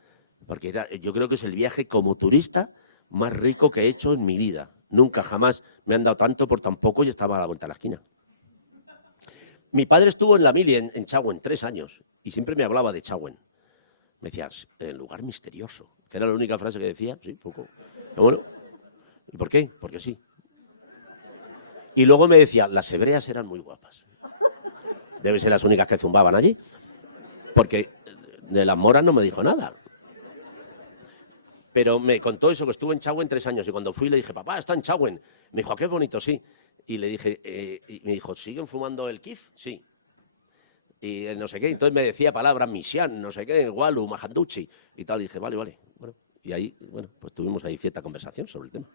Porque yo creo que es el viaje como turista más rico que he hecho en mi vida. Nunca, jamás me han dado tanto por tan poco y estaba a la vuelta de la esquina. Mi padre estuvo en la mili en Chagüen 3 años y siempre me hablaba de Chagüen. Me decía, el lugar misterioso. Que era la única frase que decía, sí, poco. Pero bueno, ¿y por qué? Porque sí. Y luego me decía, las hebreas eran muy guapas. Deben ser las únicas que zumbaban allí. Porque de las moras no me dijo nada. Pero me contó eso, que estuvo en Chagüen 3 años. Y cuando fui le dije, papá, está en Chagüen. Me dijo, qué bonito, sí. Y le dije, y me dijo, ¿siguen fumando el kif? Sí. Y no sé qué, entonces me decía palabras, misián, no sé qué, Walu, Majanduchi, y tal, y dije, vale. Bueno, y ahí, bueno, pues tuvimos ahí cierta conversación sobre el tema.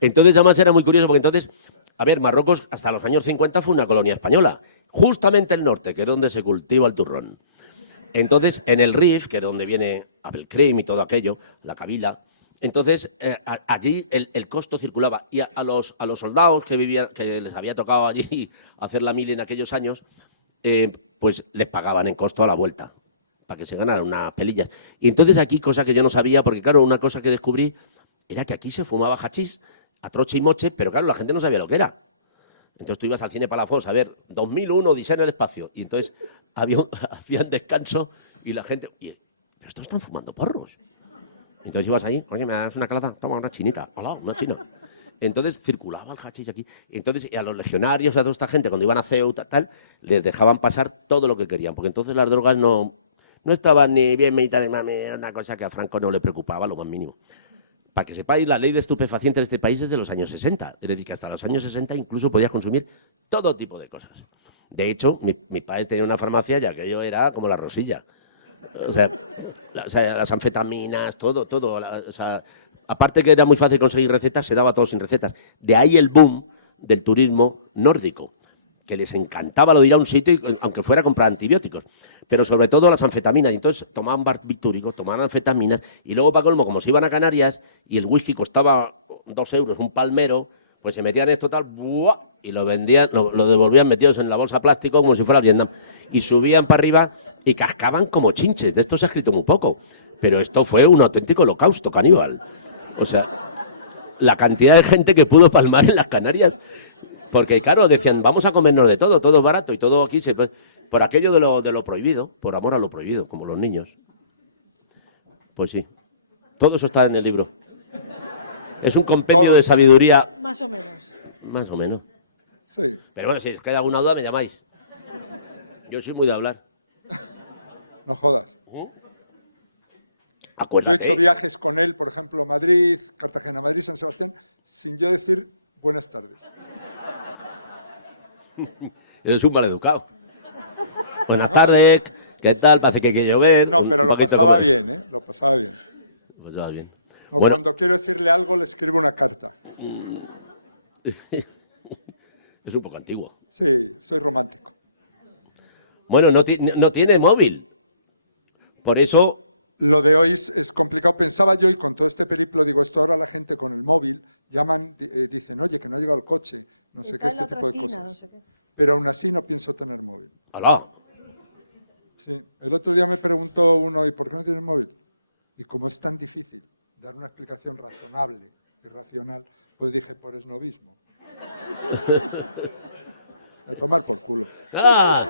Entonces, además era muy curioso, porque entonces, a ver, Marruecos hasta los años 50 fue una colonia española, justamente el norte, que es donde se cultiva el turrón. Entonces, en el Rif, que es donde viene Abelkrim y todo aquello, la Kabila. Entonces, allí el costo circulaba y a los soldados que vivían, que les había tocado allí hacer la mili en aquellos años, pues les pagaban en costo a la vuelta, para que se ganaran unas pelillas. Y entonces aquí, cosa que yo no sabía, porque claro, una cosa que descubrí era que aquí se fumaba hachís a troche y moche, pero claro, la gente no sabía lo que era. Entonces tú ibas al cine Palafox a ver 2001, Odisea en el espacio, y entonces hacían descanso y la gente, oye, pero estos están fumando porros. Entonces ibas ahí, oye, ¿me das una calaza? Toma una chinita. Hola, una china. Entonces circulaba el hachís aquí. Entonces a los legionarios, a toda esta gente, cuando iban a Ceuta, tal, les dejaban pasar todo lo que querían. Porque entonces las drogas no estaban ni bien meditadas, era una cosa que a Franco no le preocupaba lo más mínimo. Para que sepáis, la ley de estupefacientes en este país es de los años 60. Es decir, que hasta los años 60 incluso podías consumir todo tipo de cosas. De hecho, mi padre tenía una farmacia y aquello era como la Rosilla. O sea, las anfetaminas, todo. O sea, aparte que era muy fácil conseguir recetas, se daba todo sin recetas. De ahí el boom del turismo nórdico, que les encantaba lo de ir a un sitio, aunque fuera a comprar antibióticos. Pero sobre todo las anfetaminas. Y entonces tomaban barbitúricos, tomaban anfetaminas. Y luego, para colmo, como se iban a Canarias y el whisky costaba 2 euros, un palmero, pues se metían esto tal, ¡buah! Y lo vendían, lo devolvían metidos en la bolsa plástico como si fuera Vietnam. Y subían para arriba y cascaban como chinches. De esto se ha escrito muy poco. Pero esto fue un auténtico holocausto caníbal. O sea, la cantidad de gente que pudo palmar en las Canarias. Porque, claro, decían, vamos a comernos de todo, todo es barato y todo aquí se... Por aquello de lo prohibido, por amor a lo prohibido, como los niños. Pues sí, todo eso está en el libro. Es un compendio Todos de sabiduría, Más o menos. más o menos. Sí. Pero bueno, si os queda alguna duda, me llamáis. Yo soy muy de hablar. No jodas. Yo he Acuérdate. hecho viajes con él, por ejemplo, Madrid, Cartagena, Madrid, San Sebastián, sin yo decir buenas tardes. Eres un maleducado. Buenas tardes, ¿qué tal? Parece que hay que llover. No, pero lo pasaba bien, ¿eh? Lo pasaba bien. Lo pasaba bien. No, Bueno, cuando quiero decirle algo, le escribo una carta. es un poco antiguo. Sí, soy romántico. Bueno, no tiene móvil. Por eso, Lo de hoy es complicado. Pensaba yo, y con todo este periplo, digo, esto ahora la gente con el móvil llaman, dicen, oye, que no ha llegado el coche, no sé qué, este tipo de cosas. No sé qué. Pero aún así no pienso tener móvil. ¡alá! Sí. El otro día me preguntó uno, ¿y por qué no tienes móvil? Y como es tan difícil dar una explicación razonable y racional, pues dije, por esnovismo. A tomar por culo. ¡Ah!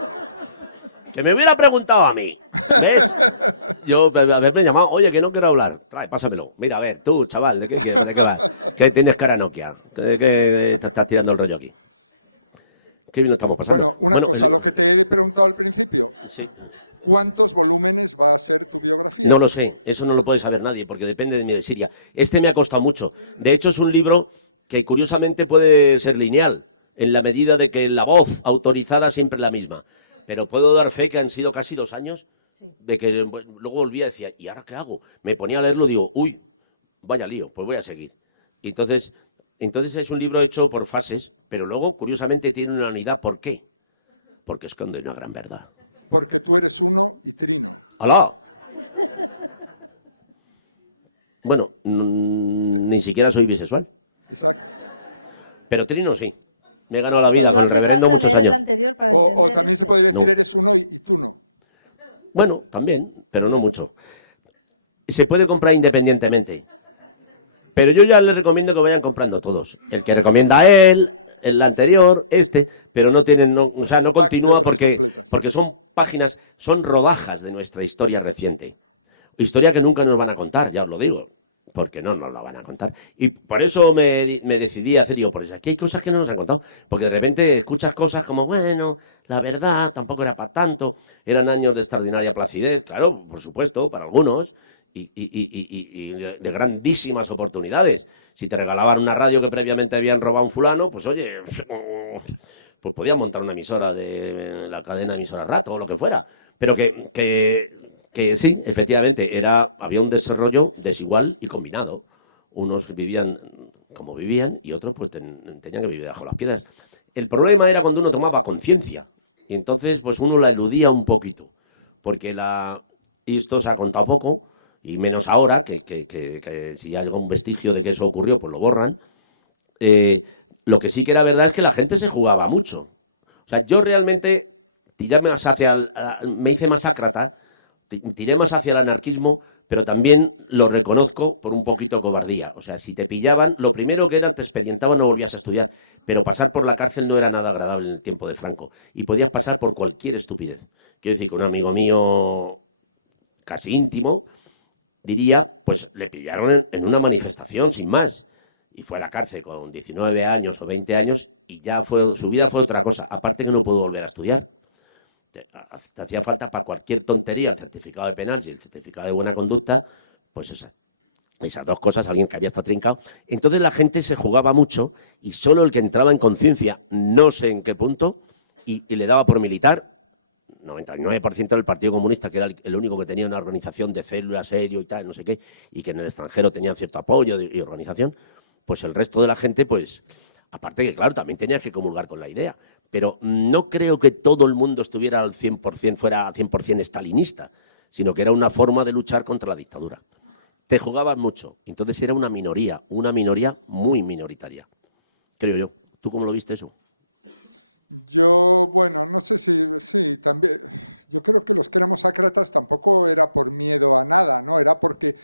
Que me hubiera preguntado a mí. ¿Ves? Yo, haberme llamado, oye, que no quiero hablar. Trae, pásamelo. Mira, a ver, tú, chaval, ¿de qué quieres? ¿De qué vas? ¿Qué tienes cara Nokia? ¿De qué te estás tirando el rollo aquí? ¿Qué bien lo estamos pasando? Bueno, una cosa, lo que te he preguntado al principio, Sí. ¿cuántos volúmenes va a ser tu biografía? No lo sé, eso no lo puede saber nadie, porque depende de mi desidia. Este me ha costado mucho. De hecho, es un libro que curiosamente puede ser lineal, en la medida de que la voz autorizada siempre es la misma. Pero puedo dar fe que han sido casi 2 años, Sí. de que bueno, luego volvía y decía, ¿y ahora qué hago? Me ponía a leerlo y digo, uy, vaya lío, pues voy a seguir. Y entonces es un libro hecho por fases, pero luego, curiosamente, tiene una unidad. ¿Por qué? Porque esconde una gran verdad. Porque tú eres uno y Trino. ¡Alá! Bueno, ni siquiera soy bisexual. Exacto. Pero Trino sí. Me he ganado la vida No con el hace reverendo falta muchos leer el años. anterior para O entender también se este. podría decir, No. eres uno y tú no. Bueno, también, pero no mucho. Se puede comprar independientemente. Pero yo ya les recomiendo que vayan comprando todos. El que recomienda él, el anterior, este, pero no tienen, o sea, no Un pack de continúa obras completas. porque son páginas, son rodajas de nuestra historia reciente. Historia que nunca nos van a contar, ya os lo digo, porque no nos la van a contar. Y por eso me decidí a hacer, digo, pues aquí hay cosas que no nos han contado, porque de repente escuchas cosas como, bueno, la verdad, tampoco era para tanto, eran años de extraordinaria placidez, claro, por supuesto, para algunos, y de grandísimas oportunidades. Si te regalaban una radio que previamente habían robado un fulano, pues oye, pues podías montar una emisora de la cadena emisora Rato o lo que fuera. Pero que sí, efectivamente, había un desarrollo desigual y combinado. Unos vivían como vivían y otros pues tenían que vivir bajo las piedras. El problema era cuando uno tomaba conciencia y entonces pues uno la eludía un poquito, porque y esto se ha contado poco, y menos ahora, que si hay algún vestigio de que eso ocurrió, pues lo borran. Lo que sí que era verdad es que la gente se jugaba mucho. O sea, yo realmente me hice masócrata, tiré más hacia el anarquismo, pero también lo reconozco por un poquito de cobardía. O sea, si te pillaban, lo primero que era te expedientaban, no volvías a estudiar, pero pasar por la cárcel no era nada agradable en el tiempo de Franco, y podías pasar por cualquier estupidez. Quiero decir, que un amigo mío casi íntimo diría, pues le pillaron en una manifestación sin más, y fue a la cárcel con 19 años o 20 años, y ya su vida fue otra cosa, aparte que no pudo volver a estudiar. Te hacía falta para cualquier tontería el certificado de penal y el certificado de buena conducta, pues esas dos cosas, alguien que había estado trincado. Entonces la gente se jugaba mucho y solo el que entraba en conciencia, no sé en qué punto, y le daba por militar, 99% del Partido Comunista, que era el único que tenía una organización de célula serio y tal, no sé qué, y que en el extranjero tenían cierto apoyo y organización, pues el resto de la gente, pues, aparte que, claro, también tenía que comulgar con la idea. Pero no creo que todo el mundo estuviera al 100%, fuera 100% estalinista, sino que era una forma de luchar contra la dictadura. Te jugabas mucho, entonces era una minoría muy minoritaria, creo yo. ¿Tú cómo lo viste eso? Yo, bueno, no sé sí, también. Yo creo que los que éramos ácratas tampoco era por miedo a nada, ¿no? Era porque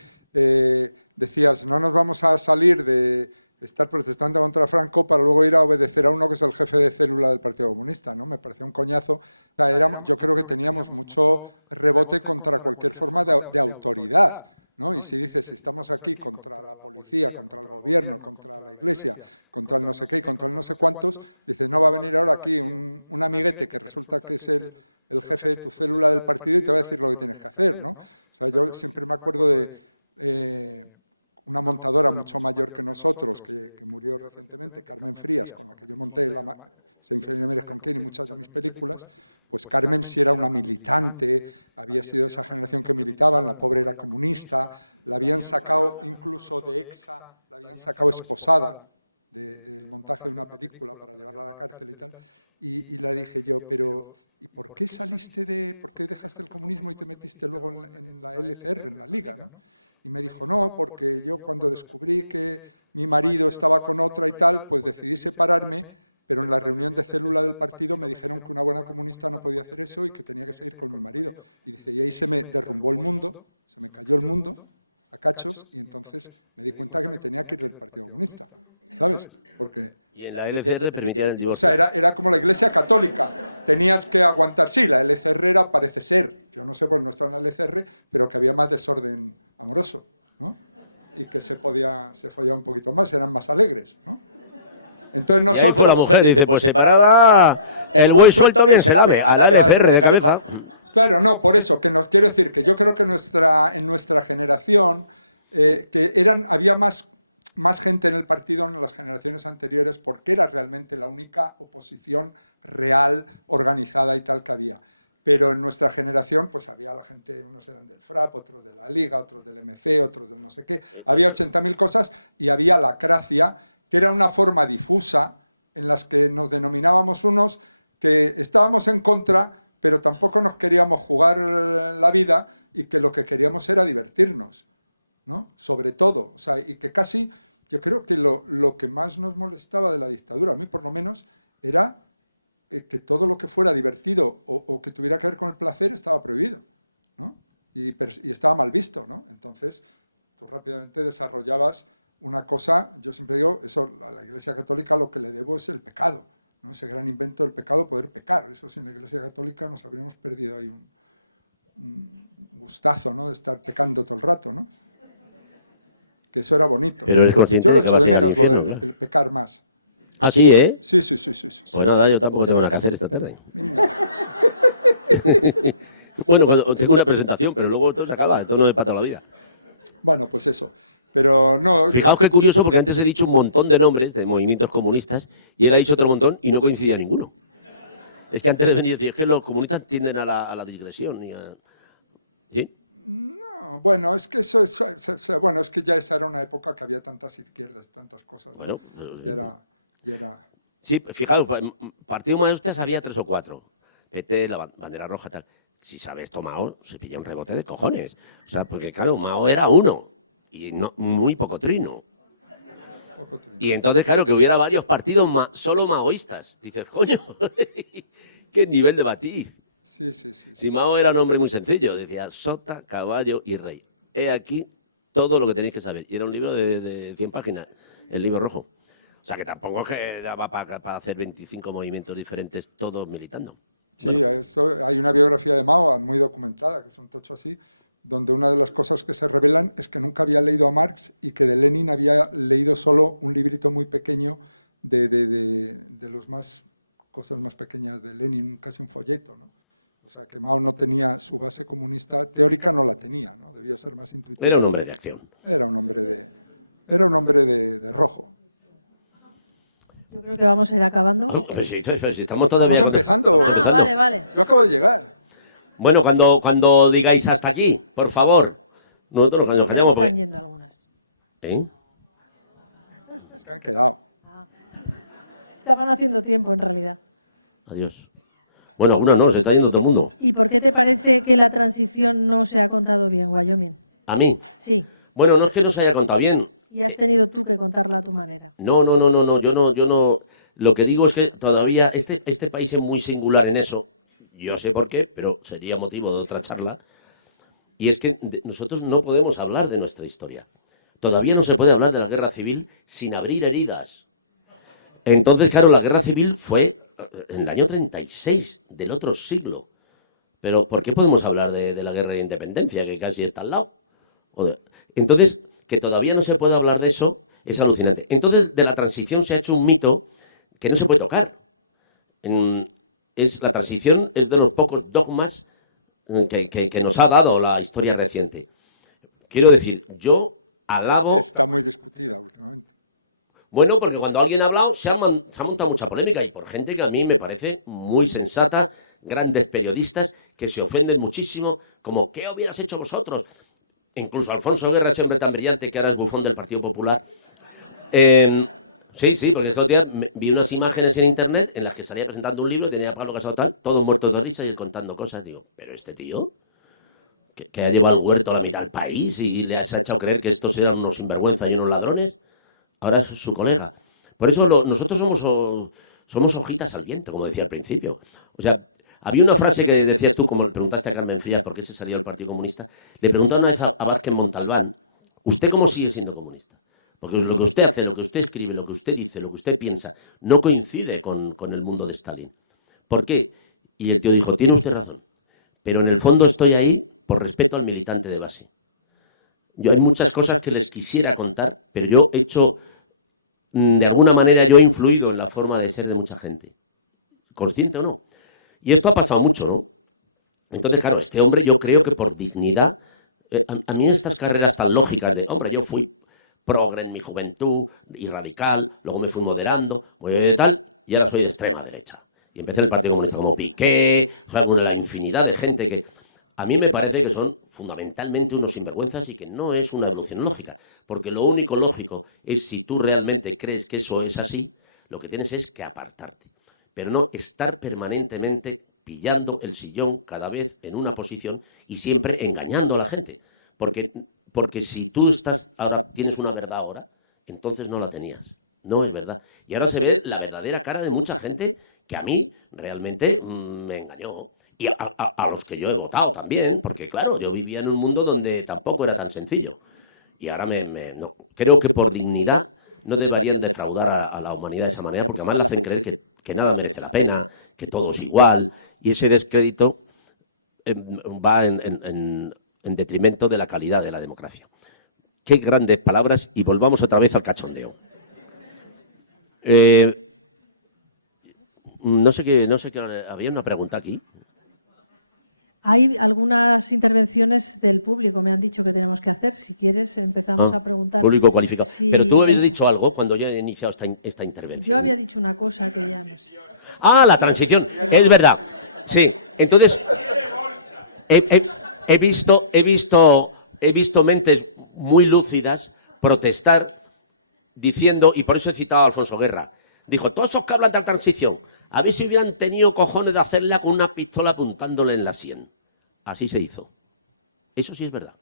decías, no nos vamos a salir de estar protestando contra Franco para luego ir a obedecer a uno que es el jefe de célula del Partido Comunista, ¿no? Me parecía un coñazo. O sea, yo creo que teníamos mucho rebote contra cualquier forma de autoridad. ¿no? Y si dices, si estamos aquí contra la policía, contra el gobierno, contra la iglesia, contra el no sé qué y contra el no sé cuántos, dices, no va a venir ahora aquí un amiguete que resulta que es el jefe de tu célula del partido y te va a decir lo que tienes que hacer, ¿no? O sea, yo siempre me acuerdo de una montadora mucho mayor que nosotros, que murió recientemente, Carmen Frías, con la que yo monté Se infeliz no mires con quién y muchas de mis películas. Pues Carmen sí era una militante, había sido esa generación que militaban, la pobre era comunista, la habían sacado incluso de EXA, la habían sacado esposada del montaje de una película para llevarla a la cárcel y tal. Y la dije yo, pero ¿y por qué por qué dejaste el comunismo y te metiste luego en la LCR, en la Liga, ¿no? Y me dijo, no, porque yo cuando descubrí que mi marido estaba con otra y tal, pues decidí separarme, pero en la reunión de célula del partido me dijeron que una buena comunista no podía hacer eso y que tenía que seguir con mi marido. Y dice, y ahí se me derrumbó el mundo, se me cayó el mundo a cachos y entonces me di cuenta que me tenía que ir del Partido Comunista, ¿sabes? Porque... Y en la LCR permitían el divorcio. O sea, era como la Iglesia Católica, tenías que aguantar. Sí, la LCR era, parece ser, yo no sé por qué no estaba en la LCR, pero que había más desorden amoroso, ¿no? Y que se follaba un poquito más, eran más alegres, ¿no? Entonces nosotros... Y ahí fue la mujer, dice, pues separada, el buey suelto bien se lave, a la LCR de cabeza. Claro, no, por eso, que nos quiero decir que yo creo que en nuestra generación había más gente en el partido en las generaciones anteriores porque era realmente la única oposición real, organizada y tal que había. Pero en nuestra generación pues había la gente, unos eran del FRAP, otros de la Liga, otros del MC, otros del no sé qué. Había 80.000 cosas y había la Lacracia, que era una forma difusa en las que nos denominábamos unos que estábamos en contra, pero tampoco nos queríamos jugar la vida y que lo que queríamos era divertirnos, ¿no? Sobre todo, o sea, y que casi, yo creo que lo que más nos molestaba de la dictadura, a mí por lo menos, era que todo lo que fuera divertido o que tuviera que ver con el placer estaba prohibido, ¿no? Y estaba mal visto, ¿no? Entonces, tú rápidamente desarrollabas una cosa, yo siempre digo, eso a la Iglesia Católica lo que le debo es el pecado, ¿no? Ese gran invento del pecado, poder pecar. Eso sin la Iglesia Católica nos habríamos perdido ahí un gustazo, ¿no? De estar pecando todo el rato, ¿no? Que eso era bonito. Pero eres consciente yo lo de que echo vas de a ir al menos, infierno, el pecar más. Ah, sí, ¿eh? Sí. Pues nada, yo tampoco tengo nada que hacer esta tarde. Bueno, cuando tengo una presentación, pero luego todo se acaba, esto no es para toda la vida. Bueno, pues eso. Pero no... Fijaos qué curioso, porque antes he dicho un montón de nombres de movimientos comunistas y él ha dicho otro montón y no coincidía ninguno. Es que antes de venir decir, es que los comunistas tienden a la digresión. ¿Sí? No, bueno, es que bueno, es que ya esa era una época que había tantas izquierdas, tantas cosas. Bueno, ¿no? Ya era... Sí, fijaos, partido maestras había 3 o 4. PT, la bandera roja, tal. Si sabes, Mao se pilla un rebote de cojones. O sea, porque claro, Mao era uno. Y no, muy poco trino. Y entonces, claro, que hubiera varios partidos solo maoístas. Dices, coño, qué nivel de matiz. Sí. Si Mao era un hombre muy sencillo, decía sota, caballo y rey. He aquí todo lo que tenéis que saber. Y era un libro de 100 páginas, el libro rojo. O sea, que tampoco es que daba para hacer 25 movimientos diferentes, todos militando. Sí, bueno. Hay una biografía de Mao muy documentada, que es un tocho así, donde una de las cosas que se revelan es que nunca había leído a Marx y que de Lenin había leído solo un librito muy pequeño de los cosas más pequeñas de Lenin, casi un folleto, ¿no? O sea, que Mao no tenía su base comunista, teórica no la tenía, ¿no? Debía ser más intuitivo. Era un hombre de acción. Era un hombre de rojo. Yo creo que vamos a ir acabando. No, pero si estamos todavía... Estamos empezando. Vale. Yo acabo de llegar. Bueno, cuando digáis hasta aquí, por favor. Nosotros nos callamos. Se están yendo algunas. ¿Eh? Es que han quedado. Estaban haciendo tiempo, en realidad. Adiós. Bueno, alguna no, se está yendo todo el mundo. ¿Y por qué te parece que la transición no se ha contado bien, Wyoming? ¿A mí? Sí. Bueno, no es que no se haya contado bien. Y has tenido tú que contarla a tu manera. No, yo no. Lo que digo es que todavía este país es muy singular en eso. Yo sé por qué, pero sería motivo de otra charla. Y es que nosotros no podemos hablar de nuestra historia. Todavía no se puede hablar de la guerra civil sin abrir heridas. Entonces, claro, la guerra civil fue en el año 36 del otro siglo. Pero ¿por qué podemos hablar de la guerra de independencia, que casi está al lado? Entonces, que todavía no se puede hablar de eso es alucinante. Entonces, de la transición se ha hecho un mito que no se puede tocar. La transición es de los pocos dogmas que nos ha dado la historia reciente. Quiero decir, yo alabo... Está muy discutida últimamente. Bueno, porque cuando alguien ha hablado se ha montado mucha polémica y por gente que a mí me parece muy sensata, grandes periodistas que se ofenden muchísimo, como ¿qué hubieras hecho vosotros? Incluso Alfonso Guerra, ese hombre tan brillante que ahora es bufón del Partido Popular. Sí, porque estos días vi unas imágenes en internet en las que salía presentando un libro, tenía a Pablo Casado tal, todos muertos de risa y él contando cosas. Digo, pero este tío, que ha llevado el huerto a la mitad del país y le ha hecho creer que estos eran unos sinvergüenzas y unos ladrones, ahora es su colega. Por eso nosotros somos hojitas al viento, como decía al principio. O sea, había una frase que decías tú, como le preguntaste a Carmen Frías por qué se salió del Partido Comunista, le preguntaba una vez a Vázquez Montalbán, ¿usted cómo sigue siendo comunista? Porque lo que usted hace, lo que usted escribe, lo que usted dice, lo que usted piensa, no coincide con el mundo de Stalin. ¿Por qué? Y el tío dijo, tiene usted razón, pero en el fondo estoy ahí por respeto al militante de base. Yo hay muchas cosas que les quisiera contar, pero yo he hecho, de alguna manera yo he influido en la forma de ser de mucha gente. ¿Consciente o no? Y esto ha pasado mucho, ¿no? Entonces, claro, este hombre yo creo que por dignidad, a mí estas carreras tan lógicas de, hombre, yo fui progre en mi juventud y radical, luego me fui moderando, muy tal, y ahora soy de extrema derecha. Y empecé en el Partido Comunista como Piqué, o sea, con la infinidad de gente que a mí me parece que son fundamentalmente unos sinvergüenzas y que no es una evolución lógica, porque lo único lógico es si tú realmente crees que eso es así, lo que tienes es que apartarte, pero no estar permanentemente pillando el sillón cada vez en una posición y siempre engañando a la gente, porque si tú ahora tienes una verdad ahora, entonces no la tenías. No es verdad. Y ahora se ve la verdadera cara de mucha gente que a mí realmente me engañó. Y a los que yo he votado también, porque claro, yo vivía en un mundo donde tampoco era tan sencillo. Y ahora no. Creo que por dignidad no deberían defraudar a la humanidad de esa manera, porque además le hacen creer que nada merece la pena, que todo es igual, y ese descrédito va en detrimento de la calidad de la democracia. Qué grandes palabras, y volvamos otra vez al cachondeo. No sé qué, había una pregunta aquí. Hay algunas intervenciones del público, me han dicho que tenemos que hacer. Si quieres, empezamos a preguntar. Público cualificado. Si... Pero tú habías dicho algo cuando yo he iniciado esta intervención. Yo había dicho una cosa que ya no sé. Ah, la transición. Es verdad. Sí. Entonces, he visto mentes muy lúcidas protestar diciendo, y por eso he citado a Alfonso Guerra, dijo, todos esos que hablan de la transición, a ver si hubieran tenido cojones de hacerla con una pistola apuntándole en la sien. Así se hizo. Eso sí es verdad.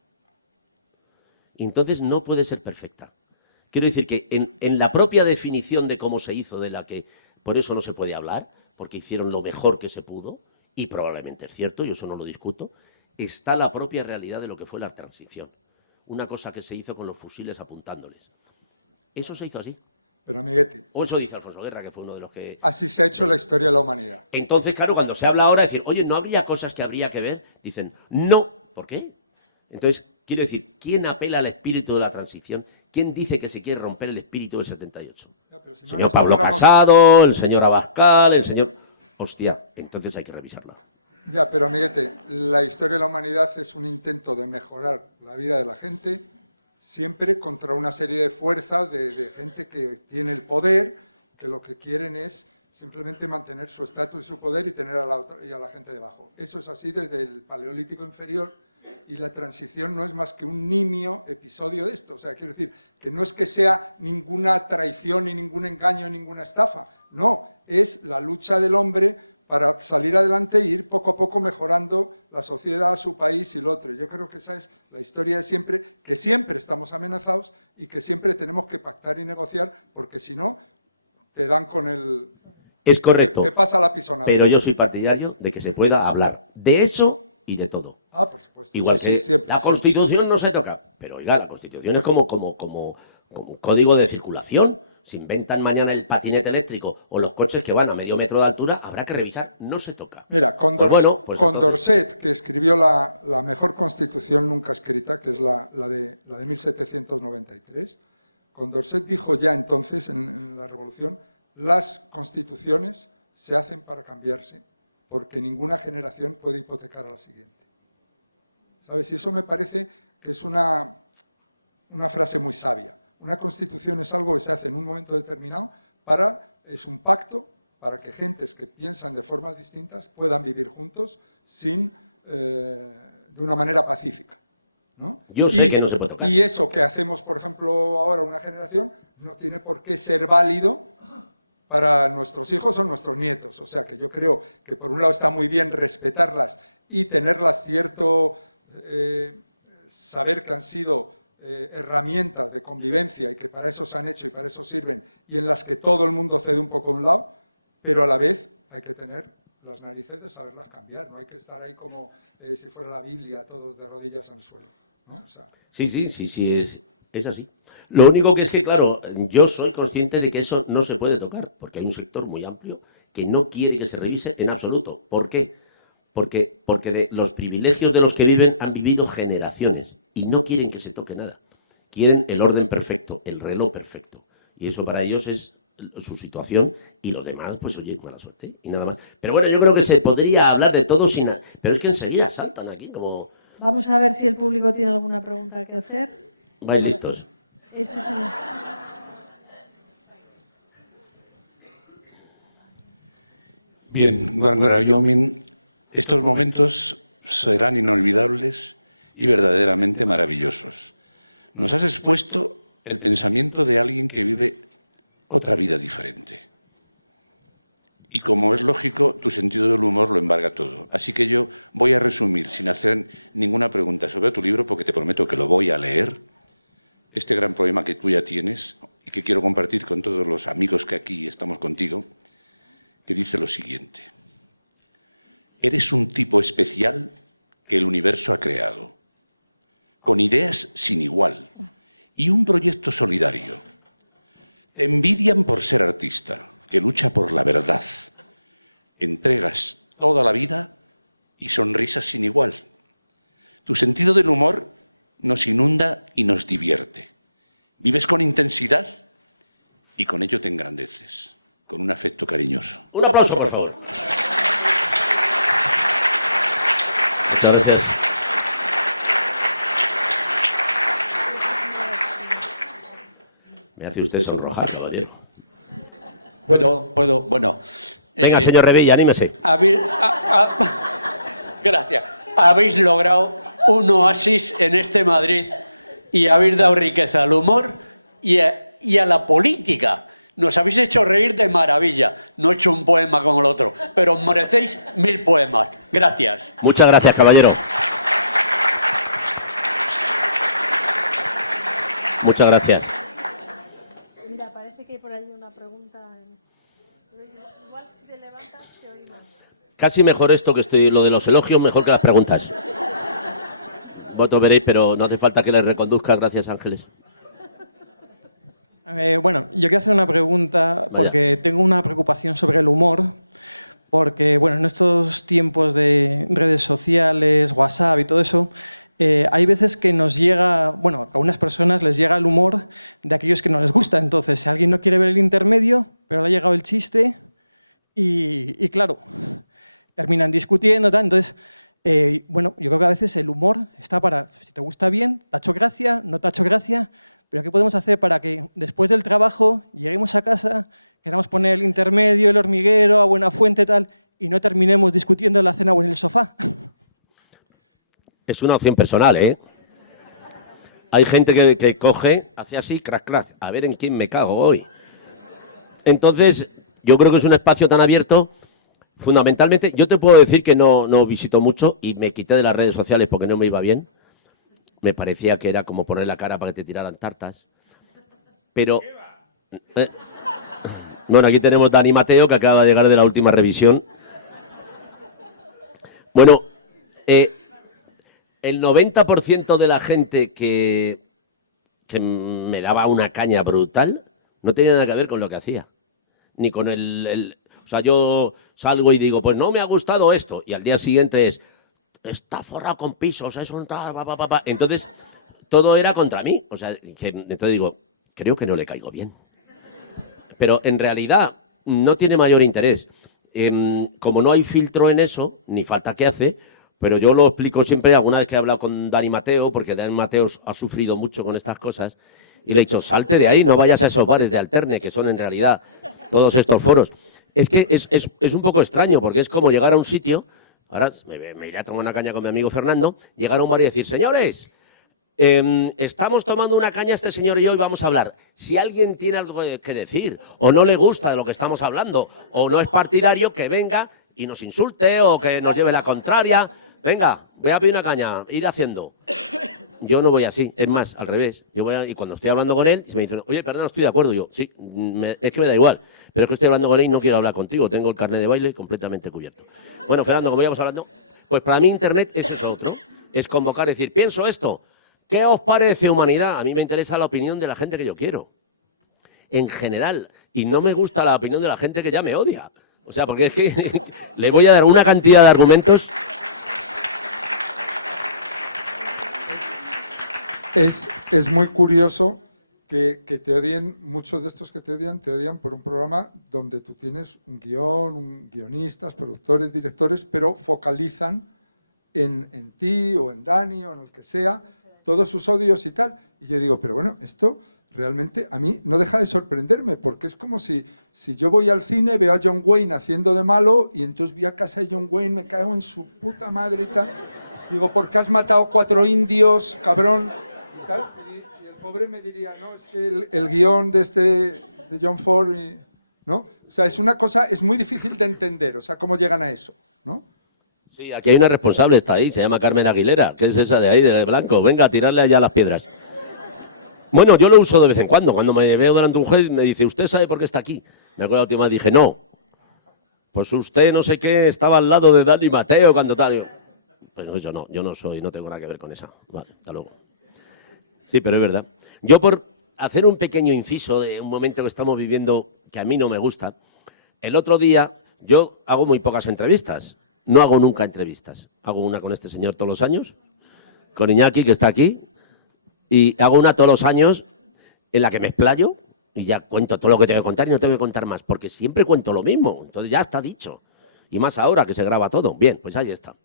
Entonces no puede ser perfecta. Quiero decir que en la propia definición de cómo se hizo, de la que por eso no se puede hablar, porque hicieron lo mejor que se pudo, y probablemente es cierto, y eso no lo discuto, está la propia realidad de lo que fue la transición. Una cosa que se hizo con los fusiles apuntándoles. Eso se hizo así. Pero, amiguete, O eso dice Alfonso Guerra, que fue uno de los que... así se ha hecho la historia de la humanidad. Entonces, claro, cuando se habla ahora, decir, oye, ¿no habría cosas que habría que ver? Dicen, no. ¿Por qué? Entonces, quiero decir, ¿quién apela al espíritu de la transición? ¿Quién dice que se quiere romper el espíritu del 78? Ya, pero si El no señor nos Pablo tuviéramos- Casado, el señor Abascal, el señor... Hostia, entonces hay que revisarla. Ya, pero amiguete, la historia de la humanidad es un intento de mejorar la vida de la gente, siempre contra una serie de fuerzas de gente que tiene el poder, que lo que quieren es simplemente mantener su estatus y su poder y tener a la gente debajo. Eso es así desde el Paleolítico inferior y la transición no es más que un nimio episodio de esto. O sea, quiero decir que no es que sea ninguna traición, ni ningún engaño, ni ninguna estafa. No, es la lucha del hombre para salir adelante e ir poco a poco mejorando la sociedad, su país y lo otro. Yo creo que esa es la historia de siempre, que siempre estamos amenazados y que siempre tenemos que pactar y negociar, porque si no, te dan con el... Es correcto, Te pasa la pisonada. pero yo soy partidario de que se pueda hablar de eso y de todo. Ah, por supuesto. Igual eso sí, que siempre, la siempre. Constitución no se toca, pero oiga, la Constitución es como un código de circulación. O Si inventan mañana el patinete eléctrico o los coches que van a medio metro de altura, habrá que revisar, no se toca. Mira, Pues Condorcet, que escribió la mejor constitución nunca escrita, que es la de 1793, Condorcet dijo ya entonces, en la Revolución, las constituciones se hacen para cambiarse, porque ninguna generación puede hipotecar a la siguiente. ¿Sabes? Y eso me parece que es una frase muy sabia. Una constitución es algo que se hace en un momento determinado es un pacto para que gentes que piensan de formas distintas puedan vivir juntos de una manera pacífica, ¿no? Yo sé que no se puede tocar. Y eso que hacemos, por ejemplo, ahora una generación, no tiene por qué ser válido para nuestros hijos o nuestros nietos. O sea que yo creo que por un lado está muy bien respetarlas y tenerlas cierto saber que han sido herramientas de convivencia y que para eso se han hecho y para eso sirven y en las que todo el mundo cede un poco a un lado, pero a la vez hay que tener las narices de saberlas cambiar, no hay que estar ahí como si fuera la Biblia, todos de rodillas al suelo, ¿no? O sea, Sí, es así. Lo único que es que, claro, yo soy consciente de que eso no se puede tocar, porque hay un sector muy amplio que no quiere que se revise en absoluto. ¿Por qué? Porque de los privilegios de los que viven han vivido generaciones y no quieren que se toque nada. Quieren el orden perfecto, el reloj perfecto. Y eso para ellos es su situación y los demás, pues oye, mala suerte y nada más. Pero bueno, yo creo que se podría hablar de todo sin... Pero es que enseguida saltan aquí como... Vamos a ver si el público tiene alguna pregunta que hacer. Vais listos. Este señor. Bien, Góngora Wyoming, estos momentos serán inolvidables y verdaderamente maravillosos. Nos has expuesto el pensamiento de alguien que vive otra vida diferente. Y como es lógico, tu sentido del humor lo embarga todo. Así que yo voy a resumir, sin hacer ninguna pregunta sobre tu libro, porque te prometo que lo voy a leer, este gran poema que tú ya tienes y que quiero compartir con todos los amigos que aquí estamos contigo, que dice lo siguiente. Eres un tipo especial que el universo ha creado, con ideas sin igual y un proyecto solidario. Te envidian por ser artista, que lucha por la verdad. Entregas toda la vida y sonrisas sin igual. Tu sentido del humor nos inunda y nos divierte. Vives con intensidad y con ello te engrandeces, con un afecto cariñoso. Un aplauso, por favor. Muchas gracias. Me hace usted sonrojar, caballero. Bueno. Venga, señor Revilla, anímese. Gracias. Habéis logrado un oasis en este Madrid y habéis dado riqueza al humor y a la política. Nos habéis hecho reír de maravilla. No he hecho un poema como el otro, pero os merecéis 1000 poemas. Gracias. Muchas gracias, caballero. Muchas gracias. Mira, parece que hay por ahí una pregunta. Igual si te levantas te oímos. Casi mejor esto que lo de los elogios, mejor que las preguntas. Voto veréis, pero no hace falta que les reconduzca. Gracias, Ángeles. Bueno, yo quiero hacer una pregunta porque tengo una preocupación sobre el humor. Porque, bueno, en estos tiempos de redes sociales, WhatsApp y todo eso, hay veces que nos llega, bueno, a algunas personas les llega el humor de aquellos que no les gusta. Entonces, si alguien no quiere ver el intermedio, pero le ha llegado el chiste y claro, terminan discutiendo, tal. Entonces, bueno, yo creo que a veces el humor está para, si te gusta bien, te ha hecho gracia, no te ha hecho gracia, pero ¿qué podemos hacer para que después del trabajo lleguemos a casa, queramos poner el intermedio, el hormiguero, a buena fuente, tal, y no terminemos discutiendo en la cena o en el sofá? Es una opción personal, ¿eh? Hay gente que coge, hace así, crack, crack, a ver en quién me cago hoy. Entonces, yo creo que es un espacio tan abierto. Fundamentalmente, yo te puedo decir que no visito mucho y me quité de las redes sociales porque no me iba bien. Me parecía que era como poner la cara para que te tiraran tartas. Pero... bueno, aquí tenemos a Dani Mateo, que acaba de llegar de la última revisión. Bueno, el 90% de la gente que me daba una caña brutal, no tenía nada que ver con lo que hacía. Ni con o sea, yo salgo y digo, pues no me ha gustado esto. Y al día siguiente está forrado con pisos, eso tal, pa. Entonces, todo era contra mí. O sea, entonces digo, creo que no le caigo bien. Pero en realidad no tiene mayor interés. Como no hay filtro en eso, ni falta que hace, pero yo lo explico siempre alguna vez que he hablado con Dani Mateo, porque Dani Mateo ha sufrido mucho con estas cosas, y le he dicho, salte de ahí, no vayas a esos bares de Alterne, que son en realidad todos estos foros. Es que es un poco extraño, porque es como llegar a un sitio, ahora me iré a tomar una caña con mi amigo Fernando, llegar a un bar y decir, señores, estamos tomando una caña este señor y yo y vamos a hablar. Si alguien tiene algo que decir, o no le gusta de lo que estamos hablando, o no es partidario, que venga y nos insulte, o que nos lleve la contraria. Venga, voy a pedir una caña, ir haciendo. Yo no voy así, es más, al revés. Y cuando estoy hablando con él, se me dice, oye, perdón, no estoy de acuerdo. Yo, sí, es que me da igual, pero es que estoy hablando con él y no quiero hablar contigo. Tengo el carnet de baile completamente cubierto. Bueno, Fernando, como íbamos hablando, pues para mí Internet es eso otro. Es convocar, decir, pienso esto. ¿Qué os parece, humanidad? A mí me interesa la opinión de la gente que yo quiero. En general. Y no me gusta la opinión de la gente que ya me odia. O sea, porque es que le voy a dar una cantidad de argumentos. Es muy curioso que te odien, muchos de estos que te odian por un programa donde tú tienes un guión, guionistas, productores, directores, pero focalizan en ti o en Dani o en el que sea, todos sus odios y tal. Y yo digo, pero bueno, esto realmente a mí no deja de sorprenderme, porque es como si yo voy al cine, veo a John Wayne haciendo de malo y entonces voy a casa de John Wayne, me cago en su puta madre y tal. Digo, ¿por qué has matado 4 indios, cabrón? Y tal. Y el pobre me diría, no, es que el guión de John Ford, ¿no? O sea, es una cosa, es muy difícil de entender, o sea, cómo llegan a eso, ¿no? Sí, aquí hay una responsable, está ahí, se llama Carmen Aguilera, que es esa de ahí, de blanco. Venga, a tirarle allá las piedras. Bueno, yo lo uso de vez en cuando me veo delante de un juez y me dice, ¿usted sabe por qué está aquí? Me acuerdo la última vez, dije, no. Pues usted no sé qué, estaba al lado de Dani Mateo cuando tal. Pues yo no tengo nada que ver con esa. Vale, hasta luego. Sí, pero es verdad. Yo por hacer un pequeño inciso de un momento que estamos viviendo que a mí no me gusta, el otro día yo hago muy pocas entrevistas. No hago nunca entrevistas. Hago una con este señor todos los años, con Iñaki, que está aquí, y hago una todos los años en la que me explayo y ya cuento todo lo que tengo que contar y no tengo que contar más, porque siempre cuento lo mismo, entonces ya está dicho. Y más ahora que se graba todo. Bien, pues ahí está.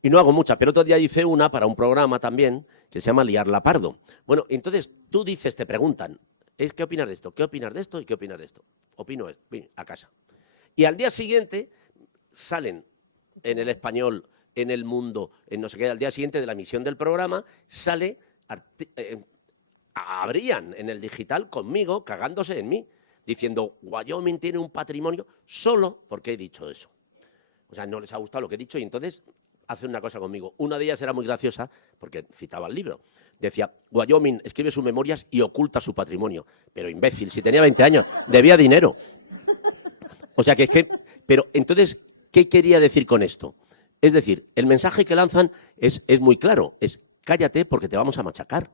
Y no hago muchas, pero otro día hice una para un programa también que se llama Liarla Pardo. Bueno, entonces tú dices, te preguntan, ¿qué opinas de esto? ¿Qué opinas de esto? ¿Y qué opinas de esto? Opino esto, a casa. Y al día siguiente salen en El Español, en El Mundo, en no sé qué, al día siguiente de la emisión del programa, habrían en el digital conmigo, cagándose en mí, diciendo, Wyoming tiene un patrimonio, solo porque he dicho eso. O sea, no les ha gustado lo que he dicho y entonces hacen una cosa conmigo. Una de ellas era muy graciosa, porque citaba el libro. Decía, Wyoming escribe sus memorias y oculta su patrimonio. Pero imbécil, si tenía 20 años, debía dinero. O sea, pero entonces, ¿qué quería decir con esto? Es decir, el mensaje que lanzan es muy claro, es cállate porque te vamos a machacar.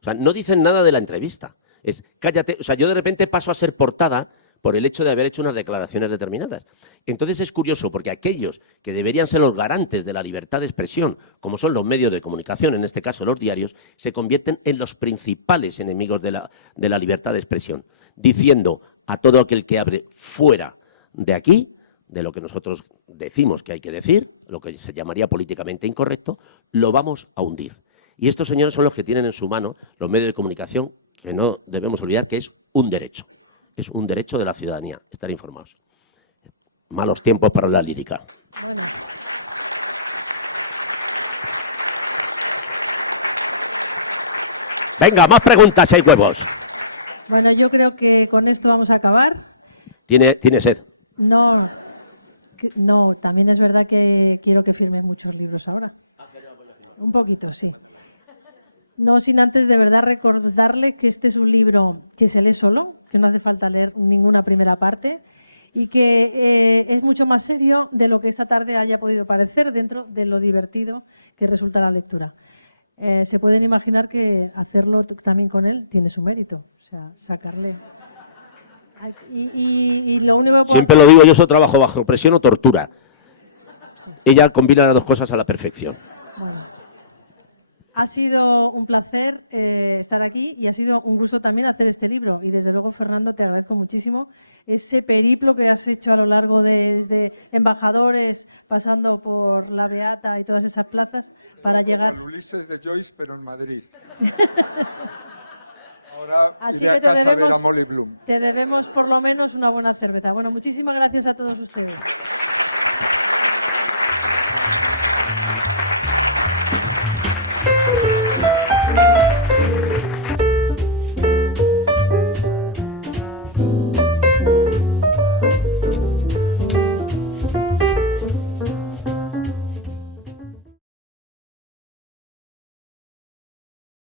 O sea, no dicen nada de la entrevista, es cállate. O sea, yo de repente paso a ser portada por el hecho de haber hecho unas declaraciones determinadas. Entonces es curioso porque aquellos que deberían ser los garantes de la libertad de expresión, como son los medios de comunicación, en este caso los diarios, se convierten en los principales enemigos de la libertad de expresión, diciendo a todo aquel que abre fuera de aquí, de lo que nosotros decimos que hay que decir, lo que se llamaría políticamente incorrecto, lo vamos a hundir. Y estos señores son los que tienen en su mano los medios de comunicación, que no debemos olvidar que es un derecho. Es un derecho de la ciudadanía, estar informados. Malos tiempos para la lírica. Bueno. Venga, más preguntas, hay huevos. Bueno, yo creo que con esto vamos a acabar. ¿Tiene sed? No, también es verdad que quiero que firmes muchos libros ahora. Un poquito, sí. No sin antes de verdad recordarle que este es un libro que se lee solo, que no hace falta leer ninguna primera parte y que es mucho más serio de lo que esta tarde haya podido parecer dentro de lo divertido que resulta la lectura. Se pueden imaginar que hacerlo también con él tiene su mérito, o sea, sacarle Y lo único que puedo Siempre hacer- lo digo, yo solo trabajo bajo presión o tortura. Ella combina las dos cosas a la perfección. Bueno. Ha sido un placer estar aquí y ha sido un gusto también hacer este libro. Y desde luego, Fernando, te agradezco muchísimo ese periplo que has hecho a lo largo desde embajadores, pasando por La Beata y todas esas plazas, para llegar. Como el Ulises de Joyce, pero en Madrid. Ahora Así iré que a casa a ver a Molly Bloom. te debemos por lo menos una buena cerveza. Bueno, muchísimas gracias a todos ustedes.